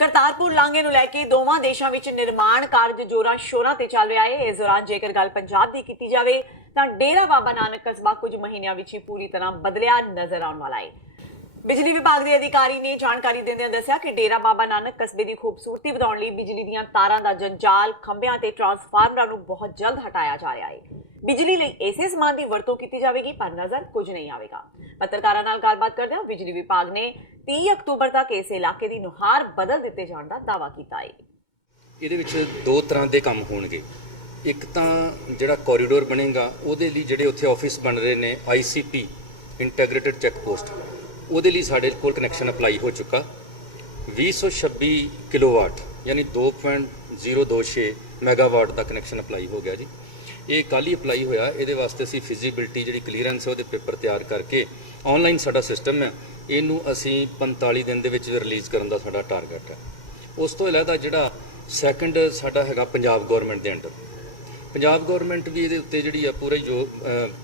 ਕਰਤਾਰਪੁਰ ਲਾਂਘੇ ਨੂੰ ਲੈ ਕੇ ਦੋਵਾਂ ਦੇਸ਼ਾਂ ਵਿੱਚ ਨਿਰਮਾਣ ਕਾਰਜ ਜੋਰਾਂ ਸ਼ੋਰਾਂ ਤੇ ਚੱਲ ਰਿਹਾ ਹੈ। ਇਸ ਦੌਰਾਨ ਜੇਕਰ ਗੱਲ ਪੰਜਾਬ ਦੀ ਕੀਤੀ ਜਾਵੇ ਤਾਂ ਡੇਰਾ ਬਾਬਾ ਨਾਨਕ ਕਸਬਾ ਕੁਝ ਮਹੀਨਿਆਂ ਵਿੱਚ ਹੀ ਪੂਰੀ ਤਰ੍ਹਾਂ ਬਦਲਿਆ ਨਜ਼ਰ ਆਉਣ ਵਾਲਾ ਹੈ। ਬਿਜਲੀ ਵਿਭਾਗ ਦੇ ਅਧਿਕਾਰੀ ਨੇ ਜਾਣਕਾਰੀ ਦਿੰਦਿਆਂ ਦੱਸਿਆ ਕਿ ਡੇਰਾ ਬਾਬਾ ਨਾਨਕ ਕਸਬੇ ਦੀ ਖੂਬਸੂਰਤੀ ਵਧਾਉਣ ਲਈ ਬਿਜਲੀ ਦੀਆਂ ਤਾਰਾਂ ਦਾ ਜੰਜਾਲ, ਖੰਭਿਆਂ ਤੇ ਟਰਾਂਸਫਾਰਮਰਾਂ ਨੂੰ ਬਹੁਤ ਜਲਦ ਹਟਾਇਆ ਜਾ ਰਿਹਾ ਹੈ। ਬਿਜਲੀ ਲਈ ਐਸੇ ਸਮਾਨ ਦੀ ਵਰਤੋਂ ਕੀਤੀ ਜਾਵੇਗੀ ਪਰ ਨਜ਼ਰ ਕੁਝ ਨਹੀਂ ਆਵੇਗਾ। ਪੱਤਰਕਾਰਾਂ ਨਾਲ ਗੱਲਬਾਤ ਕਰਦਿਆਂ ਬਿਜਲੀ ਵਿਭਾਗ ਨੇ 30 ਅਕਤੂਬਰ ਤੱਕ ਇਸ ਇਲਾਕੇ ਦੀ ਨੁਹਾਰ ਬਦਲ ਦਿੱਤੇ ਜਾਣ ਦਾ ਦਾਅਵਾ ਕੀਤਾ ਹੈ। ਇਹਦੇ ਵਿੱਚ 2 ਤਰ੍ਹਾਂ ਦੇ ਕੰਮ ਹੋਣਗੇ। ਇੱਕ ਤਾਂ ਜਿਹੜਾ ਕੋਰੀਡੋਰ ਬਣੇਗਾ ਉਹਦੇ ਲਈ ਜਿਹੜੇ ਉੱਥੇ ਆਫਿਸ ਬਣ ਰਹੇ ਨੇ ICP ਇੰਟੈਗ੍ਰੇਟਿਡ ਚੈੱਕ ਪੋਸਟ, ਉਹਦੇ ਲਈ ਸਾਡੇ ਕੋਲ ਕਨੈਕਸ਼ਨ ਅਪਲਾਈ ਹੋ ਚੁੱਕਾ। 226 ਕਿਲੋਵਾਟ ਯਾਨੀ 2.026 ਮੈਗਾਵਾਟ ਦਾ ਕਨੈਕਸ਼ਨ ਅਪਲਾਈ ਹੋ ਗਿਆ ਜੀ। ਇਹ ਕੱਲ੍ਹ ਹੀ ਅਪਲਾਈ ਹੋਇਆ। ਇਹਦੇ ਵਾਸਤੇ ਅਸੀਂ ਫਿਜ਼ੀਬਿਲਿਟੀ ਜਿਹੜੀ ਕਲੀਅਰੈਂਸ ਹੈ ਉਹਦੇ ਪੇਪਰ ਤਿਆਰ ਕਰਕੇ ਆਨਲਾਈਨ ਸਾਡਾ ਸਿਸਟਮ ਹੈ, ਇਹਨੂੰ ਅਸੀਂ 45 ਦਿਨ ਦੇ ਵਿੱਚ ਰਿਲੀਜ਼ ਕਰਨ ਦਾ ਸਾਡਾ ਟਾਰਗੇਟ ਹੈ। ਉਸ ਤੋਂ ਇਲਾਵਾ ਜਿਹੜਾ ਸੈਕੰਡ ਸਾਡਾ ਹੈਗਾ ਪੰਜਾਬ ਗਵਰਨਮੈਂਟ ਦੇ ਅੰਡਰ, ਪੰਜਾਬ ਗਵਰਨਮੈਂਟ ਵੀ ਇਹਦੇ ਉੱਤੇ ਜਿਹੜੀ ਆ ਪੂਰਾ ਜੋ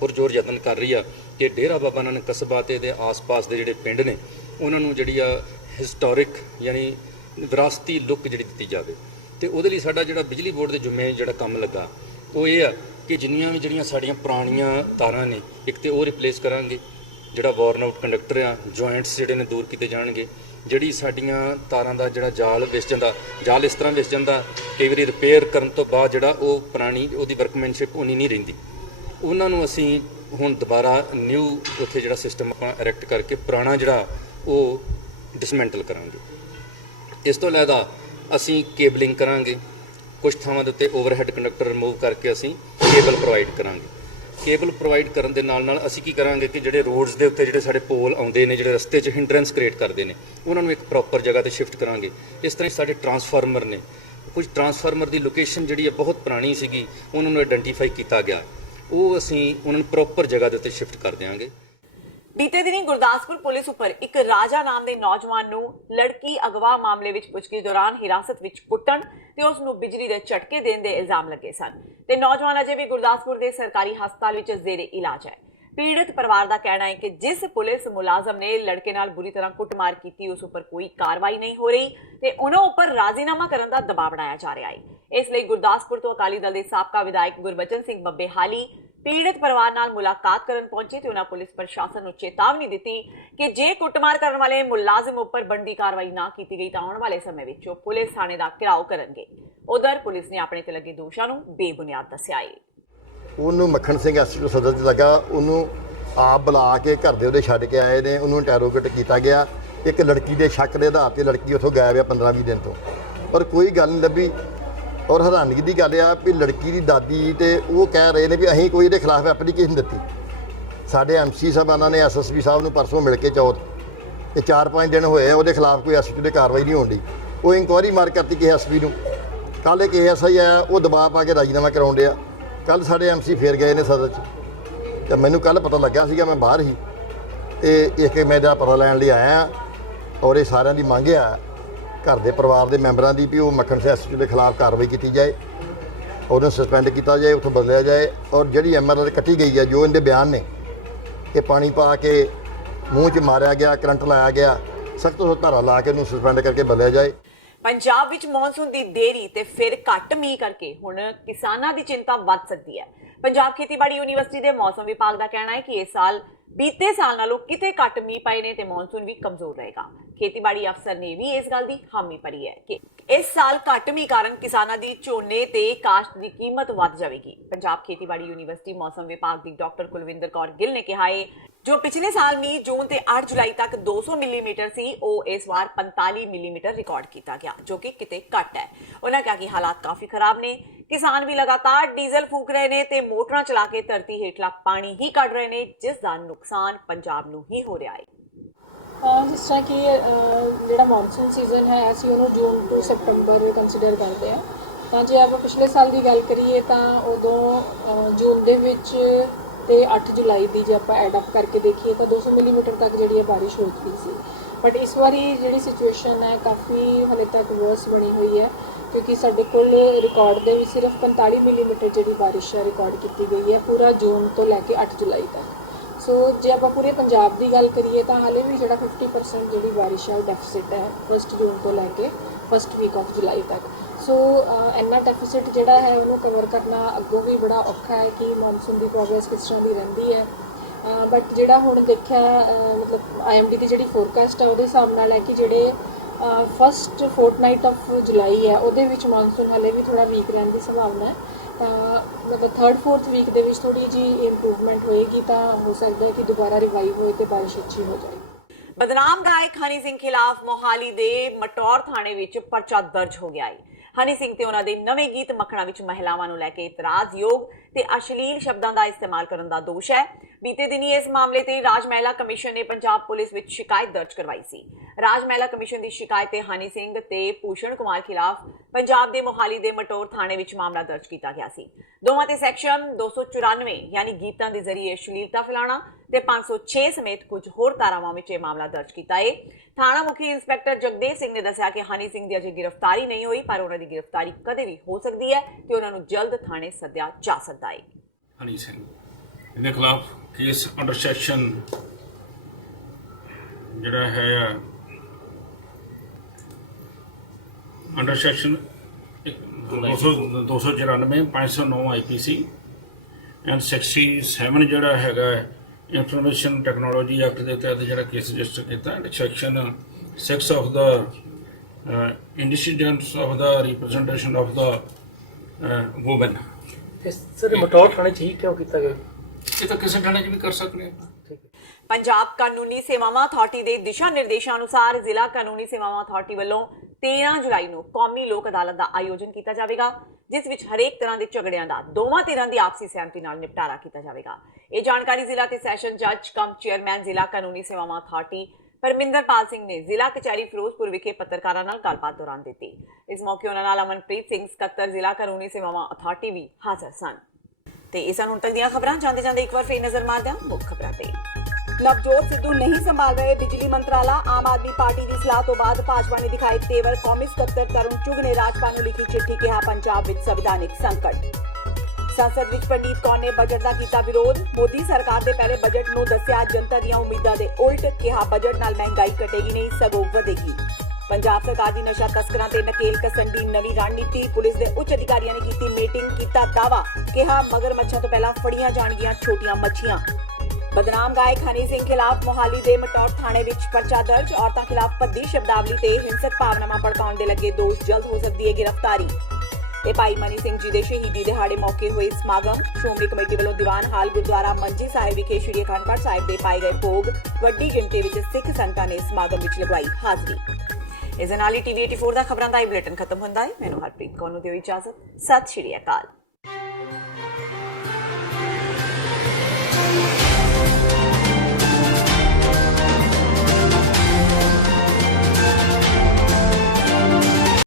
ਪੁਰਜੋਰ ਯਤਨ ਕਰ ਰਹੀ ਆ ਕਿ ਡੇਰਾ ਬਾਬਾ ਨਾਨਕ ਕਸਬਾ ਤੇ ਇਹਦੇ ਆਸ-ਪਾਸ ਦੇ ਜਿਹੜੇ ਪਿੰਡ ਨੇ ਉਹਨਾਂ ਨੂੰ ਜਿਹੜੀ ਆ ਹਿਸਟੋਰਿਕ ਯਾਨੀ ਵਿਰਾਸਤੀ ਲੁੱਕ ਜਿਹੜੀ ਦਿੱਤੀ ਜਾਵੇ। ਤੇ ਉਹਦੇ ਲਈ ਸਾਡਾ ਜਿਹੜਾ ਬਿਜਲੀ ਬੋਰਡ ਦੇ ਜ਼ਿੰਮੇ ਜਿਹੜਾ ਕੰਮ ਲੱਗਾ ਉਹ ਇਹ ਆ ਕਿ ਜਿਹੜੀਆਂ ਸਾਡੀਆਂ ਪੁਰਾਣੀਆਂ ਤਾਰਾਂ ਨੇ, ਇੱਕ ਤੇ ਉਹ ਰਿਪਲੇਸ ਕਰਾਂਗੇ, ਜਿਹੜਾ ਵਾਰਨ ਆਊਟ ਕੰਡਕਟਰ ਆ, ਜੁਆਇੰਟਸ ਜਿਹੜੇ ਨੇ ਦੂਰ ਕੀਤੇ ਜਾਣਗੇ। ਜਿਹੜੀ ਸਾਡੀਆਂ ਤਾਰਾਂ ਦਾ ਜਿਹੜਾ ਜਾਲ ਵਿਸ ਜਾਂਦਾ, ਜਾਲ ਇਸ ਤਰ੍ਹਾਂ ਵਿਸ ਜਾਂਦਾ, ਕਈ ਵਾਰੀ ਰਿਪੇਅਰ ਕਰਨ ਤੋਂ ਬਾਅਦ ਜਿਹੜਾ ਉਹ ਪੁਰਾਣੀ ਉਹਦੀ ਵਰਕਮੈਨਸ਼ਿਪ ਉਨੀ ਨਹੀਂ ਰਹਿੰਦੀ। ਉਹਨਾਂ ਨੂੰ ਅਸੀਂ ਹੁਣ ਦੁਬਾਰਾ ਨਿਊ ਉੱਥੇ ਜਿਹੜਾ ਸਿਸਟਮ ਆਪਾਂ ਐਰੈਕਟ ਕਰਕੇ ਪੁਰਾਣਾ ਜਿਹੜਾ ਉਹ ਡਿਸਮੈਂਟਲ ਕਰਾਂਗੇ। ਇਸ ਤੋਂ ਇਲਾਵਾ ਅਸੀਂ ਕੇਬਲਿੰਗ ਕਰਾਂਗੇ, ਕੁਝ ਥਾਵਾਂ ਦੇ ਉੱਤੇ ਓਵਰਹੈੱਡ ਕੰਡਕਟਰ ਰਿਮੂਵ ਕਰਕੇ ਅਸੀਂ ਕੇਬਲ ਪ੍ਰੋਵਾਈਡ ਕਰਾਂਗੇ। ਕੇਬਲ ਪ੍ਰੋਵਾਈਡ ਕਰਨ ਦੇ ਨਾਲ ਨਾਲ ਅਸੀਂ ਕੀ ਕਰਾਂਗੇ ਕਿ ਜਿਹੜੇ ਰੋਡਸ ਦੇ ਉੱਤੇ ਜਿਹੜੇ ਸਾਡੇ ਪੋਲ ਆਉਂਦੇ ਨੇ, ਜਿਹੜੇ ਰਸਤੇ 'ਚ ਹਿੰਡਰੈਂਸ ਕ੍ਰੀਏਟ ਕਰਦੇ ਨੇ, ਉਹਨਾਂ ਨੂੰ ਇੱਕ ਪ੍ਰੋਪਰ ਜਗ੍ਹਾ 'ਤੇ ਸ਼ਿਫਟ ਕਰਾਂਗੇ। ਇਸ ਤਰ੍ਹਾਂ ਸਾਡੇ ਟਰਾਂਸਫਾਰਮਰ ਨੇ, ਕੁਝ ਟਰਾਂਸਫਾਰਮਰ ਦੀ ਲੋਕੇਸ਼ਨ ਜਿਹੜੀ ਹੈ ਬਹੁਤ ਪੁਰਾਣੀ ਸੀਗੀ, ਉਹਨਾਂ ਨੂੰ ਆਇਡੈਂਟੀਫਾਈ ਕੀਤਾ ਗਿਆ, ਉਹ ਅਸੀਂ ਉਹਨਾਂ ਨੂੰ ਪ੍ਰੋਪਰ ਜਗ੍ਹਾ ਦੇ ਉੱਤੇ ਸ਼ਿਫਟ ਕਰ ਦਿਆਂਗੇ। ਬੀਤੇ ਦਿਨੀ ਗੁਰਦਾਸਪੁਰ ਪੁਲਿਸ ਉੱਪਰ ਇੱਕ ਰਾਜਾ ਨਾਮ ਦੇ ਨੌਜਵਾਨ ਨੂੰ ਲੜਕੀ ਅਗਵਾ ਮਾਮਲੇ ਵਿੱਚ ਪੁੱਛਗਿੱਛ ਦੌਰਾਨ ਹਿਰਾਸਤ ਵਿੱਚ ਕੁੱਟਣ ਤੇ ਉਸ ਨੂੰ ਬਿਜਲੀ ਦੇ ਝਟਕੇ ਦੇਣ ਦੇ ਇਲਜ਼ਾਮ ਲੱਗੇ ਸਨ ਤੇ ਨੌਜਵਾਨ ਅਜੇ ਵੀ ਗੁਰਦਾਸਪੁਰ ਦੇ ਸਰਕਾਰੀ ਹਸਪਤਾਲ ਵਿੱਚ ਜ਼ੇਰੇ ਇਲਾਜ ਹੈ। ਪੀੜਤ ਪਰਿਵਾਰ ਦਾ ਕਹਿਣਾ ਹੈ ਕਿ ਜਿਸ ਪੁਲਿਸ ਮੁਲਾਜ਼ਮ ਨੇ ਲੜਕੇ ਨਾਲ ਬੁਰੀ ਤਰ੍ਹਾਂ ਕੁੱਟਮਾਰ ਕੀਤੀ ਉਸ ਉੱਪਰ ਕੋਈ ਕਾਰਵਾਈ ਨਹੀਂ ਹੋ ਰਹੀ ਤੇ ਉਹਨਾਂ ਉੱਪਰ ਰਾਜ਼ੀਨਾਮਾ ਕਰਨ ਦਾ ਦਬਾਅ ਬਣਾਇਆ ਜਾ ਰਿਹਾ ਹੈ। ਇਸ ਲਈ ਗੁਰਦਾਸਪੁਰ ਤੋਂ ਅਕਾਲੀ ਦਲ ਦੇ ਸਾਬਕਾ ਵਿਧਾਇਕ ਗੁਰਬਚਨ ਸਿੰਘ ਬੱਬੇ ਹਾਲੀ ਪੀੜਤ ਪਰਿਵਾਰ ਨਾਲ ਮੁਲਾਕਾਤ ਕਰਨ ਪਹੁੰਚੇ ਤੇ ਉਹਨਾਂ ਪੁਲਿਸ ਪ੍ਰਸ਼ਾਸਨ ਨੂੰ ਚੇਤਾਵਨੀ ਦਿੱਤੀ ਕਿ ਜੇ ਕੁੱਟਮਾਰ ਕਰਨ ਵਾਲੇ ਮੁਲਾਜ਼ਮ ਉੱਪਰ ਬਣਦੀ ਕਾਰਵਾਈ ਨਾ ਕੀਤੀ ਗਈ ਤਾਂ ਆਉਣ ਵਾਲੇ ਸਮੇਂ ਵਿੱਚ ਉਹ ਪੁਲਿਸ ਥਾਣੇ ਦਾ ਘਿਰਾਓ ਕਰਨਗੇ। ਉਧਰ ਪੁਲਿਸ ਨੇ ਆਪਣੇ ਤੇ ਲੱਗੇ ਦੋਸ਼ਾਂ ਨੂੰ ਬੇਬੁਨਿਆਦ ਦੱਸਿਆ ਹੈ। ਉਹਨੂੰ ਮੱਖਣ ਸਿੰਘ ਐਸਪੀ ਸਦਰ 'ਚ ਲੱਗਾ, ਉਹਨੂੰ ਆਪ ਬੁਲਾ ਕੇ ਘਰ ਦੇ ਉਹਦੇ ਛੱਡ ਕੇ ਆਏ ਨੇ, ਉਹਨੂੰ ਇੰਟੈਰੋਗੇਟ ਕੀਤਾ ਗਿਆ। ਇੱਕ ਲੜਕੀ ਦੇ ਸ਼ੱਕ ਦੇ ਆਧਾਰ ਤੇ ਲੜਕੀ ਉੱਥੋਂ ਗਾਇਬ ਆ 15-20 ਦਿਨ ਤੋਂ, ਪਰ ਕੋਈ ਗੱਲ ਨਹੀਂ ਲੱਭੀ। ਔਰ ਹੈਰਾਨਗੀ ਦੀ ਗੱਲ ਆ ਵੀ ਲੜਕੀ ਦੀ ਦਾਦੀ ਤੇ ਉਹ ਕਹਿ ਰਹੇ ਨੇ ਵੀ ਅਸੀਂ ਕੋਈ ਇਹਦੇ ਖਿਲਾਫ ਐਪਲੀਕੇਸ਼ਨ ਦਿੱਤੀ। ਸਾਡੇ ਐਮਸੀ ਸਾਹਿਬਾਨਾਂ ਨੇ ਐਸਐਸਪੀ ਸਾਹਿਬ ਨੂੰ ਪਰਸੋਂ ਮਿਲ ਕੇ ਚੌਥ ਤੇ 4-5 ਦਿਨ ਹੋਏ ਉਹਦੇ ਖਿਲਾਫ ਕੋਈ ਐਸਪੀ ਦੀ ਕਾਰਵਾਈ ਨਹੀਂ ਹੋਣੀ। ਉਹ ਇਨਕੁਆਇਰੀ ਮਾਰ ਕਰਤੀ ਕਿਸੇ ਐਸਪੀ ਨੂੰ। ਕੱਲ੍ਹ ਇੱਕ ਐਸਆਈ ਆਇਆ, ਉਹ ਦਬਾਅ ਪਾ ਕੇ ਰਾਜੀਨਾਮਾ ਕਰਾਉਣ ਡਿਆ। ਕੱਲ੍ਹ ਸਾਡੇ ਐਮਸੀ ਫੇਰ ਗਏ ਨੇ ਸਦਰ 'ਚ ਤੇ ਮੈਨੂੰ ਕੱਲ੍ਹ ਪਤਾ ਲੱਗਾ ਸੀਗਾ, ਮੈਂ ਬਾਹਰ ਹੀ ਤੇ ਇੱਕ ਮੈਂ ਇਹਦਾ ਪਤਾ ਲੈਣ ਲਈ ਆਇਆ। ਔਰ ਇਹ ਸਾਰਿਆਂ ਦੀ ਮੰਗ ਆ ਘਰ ਦੇ ਪਰਿਵਾਰ ਦੇ ਮੈਂਬਰਾਂ ਦੀ ਵੀ ਉਹ ਮੱਖਣ ਸਿੰਘ ਐਸਪੀ ਦੇ ਖਿਲਾਫ ਕਾਰਵਾਈ ਕੀਤੀ ਜਾਏ, ਉਹਨੂੰ ਸਸਪੈਂਡ ਕੀਤਾ ਜਾਏ, ਉੱਥੋਂ ਬਦਲਿਆ ਜਾਏ। ਔਰ ਜਿਹੜੀ ਐਮਐਲਆਰ ਕੱਟੀ ਗਈ ਹੈ, ਜੋ ਇਹਦੇ ਬਿਆਨ ਨੇ ਕਿ ਪਾਣੀ ਪਾ ਕੇ ਮੂੰਹ 'ਚ ਮਾਰਿਆ ਗਿਆ, ਕਰੰਟ ਲਾਇਆ ਗਿਆ, ਸਖਤ ਤੋਂ ਸਖਤ ਧਾਰਾ ਲਾ ਕੇ ਉਹਨੂੰ ਸਸਪੈਂਡ ਕਰਕੇ ਬਦਲਿਆ ਜਾਏ। ਪੰਜਾਬ ਵਿੱਚ ਮੌਨਸੂਨ ਦੀ ਦੇਰੀ ਤੇ ਫਿਰ ਘੱਟ ਮੀਂਹ ਕਰਕੇ ਹੁਣ ਕਿਸਾਨਾਂ ਦੀ ਚਿੰਤਾ ਵੱਧ ਸਕਦੀ ਹੈ। ਪੰਜਾਬ ਖੇਤੀਬਾੜੀ ਯੂਨੀਵਰਸਿਟੀ ਦੇ ਮੌਸਮ ਵਿਭਾਗ ਦਾ ਕਹਿਣਾ ਹੈ ਕਿ ਇਸ ਸਾਲ ਬੀਤੇ ਸਾਲ ਨਾਲੋਂ ਕਿਤੇ ਘੱਟ ਮੀਂਹ ਪਏ ਨੇ ਤੇ ਮੌਨਸੂਨ ਵੀ ਕਮਜ਼ੋਰ ਰਹੇਗਾ। ਖੇਤੀਬਾੜੀ ਅਫਸਰ ਨੇ ਵੀ ਇਸ ਗੱਲ ਦੀ ਹਾਮੀ ਭਰੀ ਹੈ ਕਿ ਇਸ ਸਾਲ ਘੱਟ ਮੀਂਹ ਕਾਰਨ ਕਿਸਾਨਾਂ ਦੀ ਝੋਨੇ ਤੇ ਕਾਸ਼ਤ ਦੀ ਕੀਮਤ ਵੱਧ ਜਾਵੇਗੀ। ਪੰਜਾਬ ਖੇਤੀਬਾੜੀ ਯੂਨੀਵਰਸਿਟੀ ਮੌਸਮ ਵਿਭਾਗ ਦੀ ਡਾਕਟਰ ਕੁਲਵਿੰਦਰ ਕੌਰ ਗਿੱਲ ਨੇ ਕਿਹਾ ਹੈ ਜੋ ਪਿਛਲੇ ਸਾਲ ਮੀਂਹ ਜੂਨ ਤੇ 8 ਜੁਲਾਈ ਤੱਕ 200 ਮਿਲੀਮੀਟਰ ਸੀ, ਉਹ ਇਸ ਵਾਰ 45 ਮਿਲੀਮੀਟਰ ਰਿਕਾਰਡ ਕੀਤਾ ਗਿਆ, ਜੋ ਕਿ ਕਿਤੇ ਘੱਟ ਹੈ। ਉਹਨਾਂ ਕਿਹਾ ਕਿ ਹਾਲਾਤ ਕਾਫੀ ਖਰਾਬ ਨੇ, ਕਿਸਾਨ ਵੀ ਲਗਾਤਾਰ ਡੀਜ਼ਲ ਫੂਕ ਰਹੇ ਨੇ ਤੇ ਮੋਟਰਾਂ ਚਲਾ ਕੇ ਧਰਤੀ ਹੇਠਲਾ ਪਾਣੀ ਹੀ ਕੱਢ ਰਹੇ ਨੇ, ਜਿਸ ਦਾ ਨੁਕਸਾਨ ਪੰਜਾਬ ਨੂੰ ਹੀ ਹੋ ਰਿਹਾ ਹੈ। ਜਿਸ ਤਰ੍ਹਾਂ ਕਿ ਜਿਹੜਾ ਮੌਨਸੂਨ ਸੀਜ਼ਨ ਹੈ ਅਸੀਂ ਉਹਨੂੰ ਜੂਨ ਤੋਂ ਸਤੰਬਰ ਕੰਸੀਡਰ ਕਰਦੇ ਹਾਂ। ਤਾਂ ਜੇ ਆਪਾਂ ਪਿਛਲੇ ਸਾਲ ਦੀ ਗੱਲ ਕਰੀਏ ਤਾਂ ਉਦੋਂ ਜੂਨ ਦੇ ਵਿੱਚ ਤੇ 8 ਜੁਲਾਈ ਦੀ ਜੇ ਆਪਾਂ ਐਡ ਅਪ ਕਰਕੇ ਦੇਖੀਏ ਤਾਂ 200 ਮਿਲੀਮੀਟਰ ਤੱਕ ਜਿਹੜੀ ਹੈ ਬਾਰਿਸ਼ ਹੋ ਚੁੱਕੀ ਸੀ। ਬਟ ਇਸ ਵਾਰੀ ਜਿਹੜੀ ਸਿਚੁਏਸ਼ਨ ਹੈ ਕਾਫੀ ਹਲੇ ਤੱਕ ਵਰਸ ਬਣੀ ਹੋਈ ਹੈ, ਕਿਉਂਕਿ ਸਾਡੇ ਕੋਲ ਰਿਕਾਰਡ ਦੇ ਵਿੱਚ ਸਿਰਫ 45 ਮਿਲੀਮੀਟਰ ਜਿਹੜੀ ਬਾਰਿਸ਼ ਹੈ ਰਿਕਾਰਡ ਕੀਤੀ ਗਈ ਹੈ ਪੂਰਾ ਜੂਨ ਤੋਂ ਲੈ ਕੇ 8 ਜੁਲਾਈ ਤੱਕ। ਸੋ ਜੇ ਆਪਾਂ ਪੂਰੇ ਪੰਜਾਬ ਦੀ ਗੱਲ ਕਰੀਏ ਤਾਂ ਹਾਲੇ ਵੀ ਜਿਹੜਾ 50% ਜਿਹੜੀ ਬਾਰਿਸ਼ ਹੈ ਉਹ ਡੈਫਿਸਿਟ ਹੈ 1 ਜੂਨ ਤੋਂ ਲੈ ਕੇ ਫਸਟ ਵੀਕ ਆਫ ਜੁਲਾਈ ਤੱਕ। ਸੋ ਇੰਨਾ ਡੈਫਿਸਿਟ ਜਿਹੜਾ ਹੈ ਉਹਨੂੰ ਕਵਰ ਕਰਨਾ ਅੱਗੋਂ ਵੀ ਬੜਾ ਔਖਾ ਹੈ ਕਿ ਮੌਨਸੂਨ ਦੀ ਪ੍ਰੋਗਰੈਸ ਕਿਸ ਤਰ੍ਹਾਂ ਦੀ ਰਹਿੰਦੀ ਹੈ। ਬਟ ਜਿਹੜਾ ਹੁਣ ਦੇਖਿਆ ਮਤਲਬ IMD ਦੀ ਜਿਹੜੀ ਫੋਰਕਾਸਟ ਹੈ ਉਹਦੇ ਹਿਸਾਬ ਨਾਲ ਹੈ ਕਿ ਜਿਹੜੇ ਫਸਟ ਫੋਰਟਨਾਈਟ ਆਫ ਜੁਲਾਈ ਹੈ ਉਹਦੇ ਵਿੱਚ ਮੌਨਸੂਨ ਹਾਲੇ ਵੀ ਥੋੜਾ ਵੀਕ ਰਹਿਣ ਦੀ ਸੰਭਾਵਨਾ ਹੈ। ਤਾਂ ਮਤਲਬ 3rd-4th ਵੀਕ ਦੇ ਵਿੱਚ ਥੋੜੀ ਜਿਹੀ ਇੰਪਰੂਵਮੈਂਟ ਹੋਏਗੀ ਤਾਂ ਹੋ ਸਕਦਾ ਹੈ ਕਿ ਦੁਬਾਰਾ ਰਿਵਾਈਵ ਹੋਏ ਤੇ ਬਾਰਿਸ਼ ਅੱਛੀ ਹੋ ਜਾਏ। ਬਦਨਾਮ ਗਾਇਕ ਹਨੀ ਸਿੰਘ ਖਿਲਾਫ ਮੋਹਾਲੀ ਦੇ ਮਟੌਰ ਥਾਣੇ ਵਿੱਚ ਪਰਚਾ ਦਰਜ ਹੋ ਗਿਆ ਹੈ। ਹਨੀ ਸਿੰਘ ਤੇ ਉਹਨਾਂ ਦੇ ਨਵੇਂ ਗੀਤ ਮੱਖਣਾ ਵਿੱਚ ਮਹਿਲਾਵਾਂ ਨੂੰ ਲੈ ਕੇ ਇਤਰਾਜ਼ਯੋਗ ਤੇ ਅਸ਼ਲੀਲ ਸ਼ਬਦਾਂ ਦਾ ਇਸਤੇਮਾਲ ਕਰਨ ਦਾ ਦੋਸ਼ ਹੈ। ਬੀਤੇ ਦਿਨੀ ਇਸ ਮਾਮਲੇ ਤੇ ਰਾਜ ਮਹਿਲਾ ਕਮਿਸ਼ਨ ਨੇ ਪੰਜਾਬ ਪੁਲਿਸ ਵਿੱਚ ਸ਼ਿਕਾਇਤ ਦਰਜ ਕਰਵਾਈ ਸੀ। ਰਾਜ ਮਹਿਲਾ ਕਮਿਸ਼ਨ ਦੀ ਸ਼ਿਕਾਇਤ ਤੇ ਹਨੀ ਸਿੰਘ ਤੇ ਭੂਸ਼ਣ ਕੁਮਾਰ ਖਿਲਾਫ ਪੰਜਾਬ ਦੇ ਮੋਹਾਲੀ ਦੇ ਮਟੌਰ ਥਾਣੇ ਵਿੱਚ ਮਾਮਲਾ ਦਰਜ ਕੀਤਾ ਗਿਆ ਸੀ। ਦੋਵਾਂ ਤੇ ਸੈਕਸ਼ਨ 294 ਯਾਨੀ ਗੀਤਾਂ ਦੇ ਜ਼ਰੀਏ ਅਸ਼ਲੀਲਤਾ ਫੈਲਾਉਣਾ ਤੇ 506 ਸਮੇਤ ਕੁਝ ਹੋਰ ਧਾਰਾਵਾਂ ਵਿੱਚ ਇਹ ਮਾਮਲਾ ਦਰਜ ਕੀਤਾ ਹੈ। ਥਾਣਾ ਮੁਖੀ ਇੰਸਪੈਕਟਰ ਜਗਦੇਵ ਸਿੰਘ ਨੇ ਦੱਸਿਆ ਕਿ ਹਨੀ ਸਿੰਘ ਦੀ ਅਜੇ ਗ੍ਰਿਫਤਾਰੀ ਨਹੀਂ ਹੋਈ, ਪਰ ਉਹਨਾਂ ਦੀ ਗ੍ਰਿਫਤਾਰੀ ਕਦੇ ਵੀ ਹੋ ਸਕਦੀ ਹੈ ਤੇ ਉਹਨਾਂ ਨੂੰ ਜਲਦ ਥਾਣੇ ਸੱਦਿਆ ਜਾ ਸਕਦਾ ਹੈ। ਹਨੀ ਸਿੰਘ ਦੇ ਖਿਲਾਫ ਕੇਸ ਅੰਡਰ ਸੈਕਸ਼ਨ ਜਿਹੜਾ ਹੈ ਅੰਡਰ ਸੈਕਸ਼ਨ 294 509 IPC ਐਂਡ 67 ਜਿਹੜਾ ਹੈਗਾ ਇਨਫੋਰਮੇਸ਼ਨ ਟੈਕਨੋਲੋਜੀ ਐਕਟ ਦੇ ਤਹਿਤ ਜਿਹੜਾ ਕੇਸ ਰਜਿਸਟਰ ਕੀਤਾ and section 6 of the incidents of the representation of the women. Sir Mataur ਥਾਣੇ ਚ ਹੀ ਕਿਉਂ ਕੀਤਾ ਗਿਆ? ਇਹ ਤਾਂ ਕਿਸੇ ਥਾਣੇ 'ਚ ਵੀ ਕਰ ਸਕਦੇ ਹਾਂ। ਪੰਜਾਬ ਕਾਨੂੰਨੀ ਸੇਵਾਵਾਂ ਅਥਾਰਟੀ ਦੇ ਦਿਸ਼ਾ ਨਿਰਦੇਸ਼ਾਂ ਅਨੁਸਾਰ ਜ਼ਿਲ੍ਹਾ ਕਾਨੂੰਨੀ ਸੇਵਾਵਾਂ ਅਥਾਰਟੀ ਵੱਲੋਂ 13 ਜੁਲਾਈ ਨੂੰ ਕੌਮੀ ਲੋਕ ਅਦਾਲਤ ਦਾ ਆਯੋਜਨ ਕੀਤਾ ਜਾਵੇਗਾ, ਜਿਸ ਵਿੱਚ ਹਰੇਕ ਤਰ੍ਹਾਂ ਦੇ ਝਗੜਿਆਂ ਦਾ ਦੋਵਾਂ ਧਿਰਾਂ ਦੀ ਆਪਸੀ ਸਹਿਮਤੀ ਨਾਲ ਨਿਪਟਾਰਾ ਕੀਤਾ ਜਾਵੇਗਾ। ਇਹ ਜਾਣਕਾਰੀ ਜ਼ਿਲ੍ਹਾ ਤੇ ਸੈਸ਼ਨ ਜੱਜ ਕਮ ਚੇਅਰਮੈਨ ਜ਼ਿਲ੍ਹਾ ਕਾਨੂੰਨੀ ਸੇਵਾਵਾਂ ਅਥਾਰਟੀ ਪਰਮਿੰਦਰਪਾਲ ਸਿੰਘ ਨੇ ਜ਼ਿਲ੍ਹਾ ਕਚਹਿਰੀ ਫਿਰੋਜ਼ਪੁਰ ਵਿਖੇ ਪੱਤਰਕਾਰਾਂ ਨਾਲ ਗੱਲਬਾਤ ਦੌਰਾਨ ਦਿੱਤੀ। ਇਸ ਮੌਕੇ ਉਹਨਾਂ ਨਾਲ ਅਮਨਪ੍ਰੀਤ ਸਿੰਘ ਸਕੱਤਰ ਜ਼ਿਲ੍ਹਾ ਕਾਨੂੰਨੀ ਸੇਵਾਵਾਂ ਅਥਾਰਟੀ ਵੀ ਹਾਜ਼ਰ ਸਨ। ਤੇ ਇਹ ਸਨ ਹੁਣ ਤੱਕ ਦੀਆਂ ਖਬਰਾਂ। ਜਾਂਦੇ ਜਾਂਦੇ ਇੱਕ ਵਾਰ ਫੇਰ ਨਜ਼ਰ ਮਾਰਦੇ ਹਾਂ ਮੁੱਖ ਖਬਰਾਂ ਤੇ। ਨਵਜੋਤ ਸਿੱਧੂ ਨਹੀਂ ਸੰਭਾਲ ਰਹੇ ਬਿਜਲੀ ਮੰਤਰਾਲਾ। ਆਮ ਆਦਮੀ ਪਾਰਟੀ ਦੀ ਸਲਾਹ ਤੋਂ ਬਾਅਦ ਭਾਜਪਾ ਨੇ ਦਿਖਾਏ ਤੇਵਰ। ਕੌਮੀ ਸਕੱਤਰ ਤਰੁਣ ਚੁਗ ਨੇ ਰਾਜਪਾਲ ਨੂੰ ਲਿਖੀ ਚਿੱਠੀ, ਕਿਹਾ ਪੰਜਾਬ ਵਿੱਚ ਸੰਵਿਧਾਨਿਕ ਸੰਕਟ। ਸੰਸਦ ਵਿੱਚ ਪੰਡੀਤ ਕੌਰ ਨੇ ਬਜਟ ਦਾ ਕੀਤਾ ਵਿਰੋਧ। ਮੋਦੀ ਸਰਕਾਰ ਦੇ ਪਹਿਲੇ ਬਜਟ ਨੂੰ ਦੱਸਿਆ ਜਨਤਾ ਦੀਆਂ ਉਮੀਦਾਂ ਦੇ ਉਲਟ, ਕਿਹਾ ਬਜਟ ਨਾਲ ਮਹਿੰਗਾਈ ਘਟੇਗੀ ਨਹੀਂ ਸਗੋਂ ਵਧੇਗੀ। ਪੰਜਾਬ ਸਰਕਾਰ ਦੀ ਨਸ਼ਾ ਤਸਕਰਾਂ ਤੇ ਨਕੇਲ ਕੱਸਣ ਦੀ ਨਵੀਂ ਰਣਨੀਤੀ। ਪੁਲਿਸ ਦੇ ਉੱਚ ਅਧਿਕਾਰੀਆਂ ਨੇ ਕੀਤੀ ਮੀਟਿੰਗ, ਕੀਤਾ ਦਾਅਵਾ, ਕਿਹਾ ਮਗਰ ਮੱਛਾਂ ਤੋਂ ਪਹਿਲਾਂ ਫੜੀਆਂ ਜਾਣਗੀਆਂ ਛੋਟੀਆਂ ਮੱਛੀਆਂ। ਬਦਨਾਮ ਗਾਇਕ ਹਨੀ ਸਿੰਘ ਖਿਲਾਫ ਮੋਹਾਲੀ ਦੇ ਮਟੌਰ ਥਾਣੇ ਵਿੱਚ ਪਰਚਾ ਦਰਜ। ਔਰਤਾਂ ਖਿਲਾਫ ਭੱਦੀ ਸ਼ਬਦਾਵਲੀ ਤੇ ਹਿੰਸਕ ਭਾਵਨਾਵਾਂ ਭੜਕਾਉਣ ਦੇ ਲੱਗੇ ਦੋਸ਼, ਜਲਦ ਹੋ ਸਕਦੀ ਹੈ ਗ੍ਰਿਫਤਾਰੀ। ਤੇ ਭਾਈ ਮਨੀ ਸਿੰਘ ਜੀ ਦੇ ਸ਼ਹੀਦੀ ਦਿਹਾੜੇ ਮੌਕੇ ਹੋਏ ਸਮਾਗਮ। ਸ਼੍ਰੋਮਣੀ ਕਮੇਟੀ ਵੱਲੋਂ ਦੀਵਾਨ ਹਾਲ ਗੁਰਦੁਆਰਾ ਮੰਜੀ ਸਾਹਿਬ ਵਿਖੇ ਸ਼੍ਰੀ ਅਖੰਡ ਪਾਠ ਸਾਹਿਬ ਦੇ ਪਾਏ ਗਏ ਭੋਗ। ਵੱਡੀ ਗਿਣਤੀ ਵਿੱਚ ਸਿੱਖ ਸੰਗਤਾਂ ਨੇ ਸਮਾਗਮ ਵਿੱਚ ਲਗਾਈ ਹਾਜ਼ਰੀ। ਇਸ ਦੇ ਨਾਲ ਹੀ TV 84 ਦਾ ਖਬਰਾਂ ਦਾ ਇਹ ਬੁਲੇਟਿਨ ਖਤਮ ਹੁੰਦਾ ਹੈ। ਮੈਨੂੰ ਹਰਪ੍ਰੀਤ ਕੌਰ ਨੂੰ ਦਿਓ ਇਜਾਜ਼ਤ। ਸਤਿ ਸ਼੍ਰੀ ਅਕਾਲ।